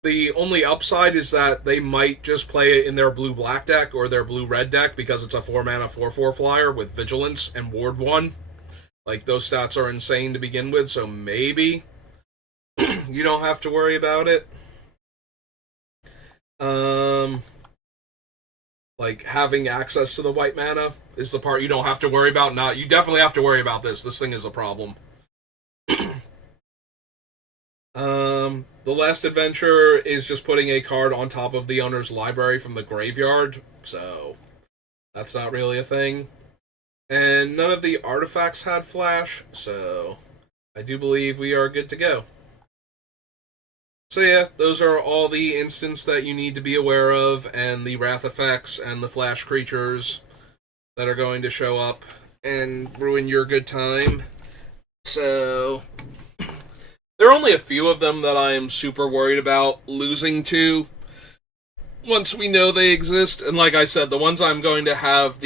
The only upside is that they might just play it in their blue-black deck or their blue-red deck because it's a 4-mana 4/4 flyer with Vigilance and Ward 1. Like, those stats are insane to begin with, so maybe you don't have to worry about it. Like, having access to the white mana is the part you don't have to worry about. Not, you definitely have to worry about this. This thing is a problem. The last adventure is just putting a card on top of the owner's library from the graveyard, so that's not really a thing. And none of the artifacts had flash, so I do believe we are good to go. So yeah, those are all the instants that you need to be aware of, and the wrath effects and the flash creatures that are going to show up and ruin your good time. So there are only a few of them that I am super worried about losing to once we know they exist. And like I said, the ones I'm going to have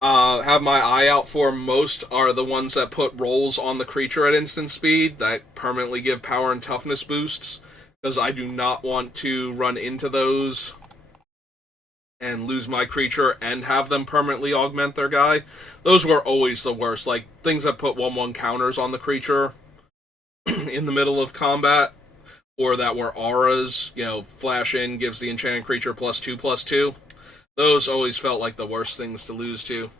have my eye out for most are the ones that put rolls on the creature at instant speed that permanently give power and toughness boosts, because I do not want to run into those and lose my creature and have them permanently augment their guy. Those were always the worst. Like, things that put 1/1 counters on the creature in the middle of combat, or that were auras, flash in, gives the enchanted creature +2/+2. Those always felt like the worst things to lose to.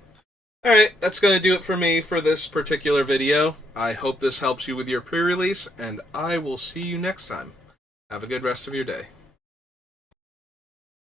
Alright, that's going to do it for me for this particular video. I hope this helps you with your pre-release, and I will see you next time. Have a good rest of your day.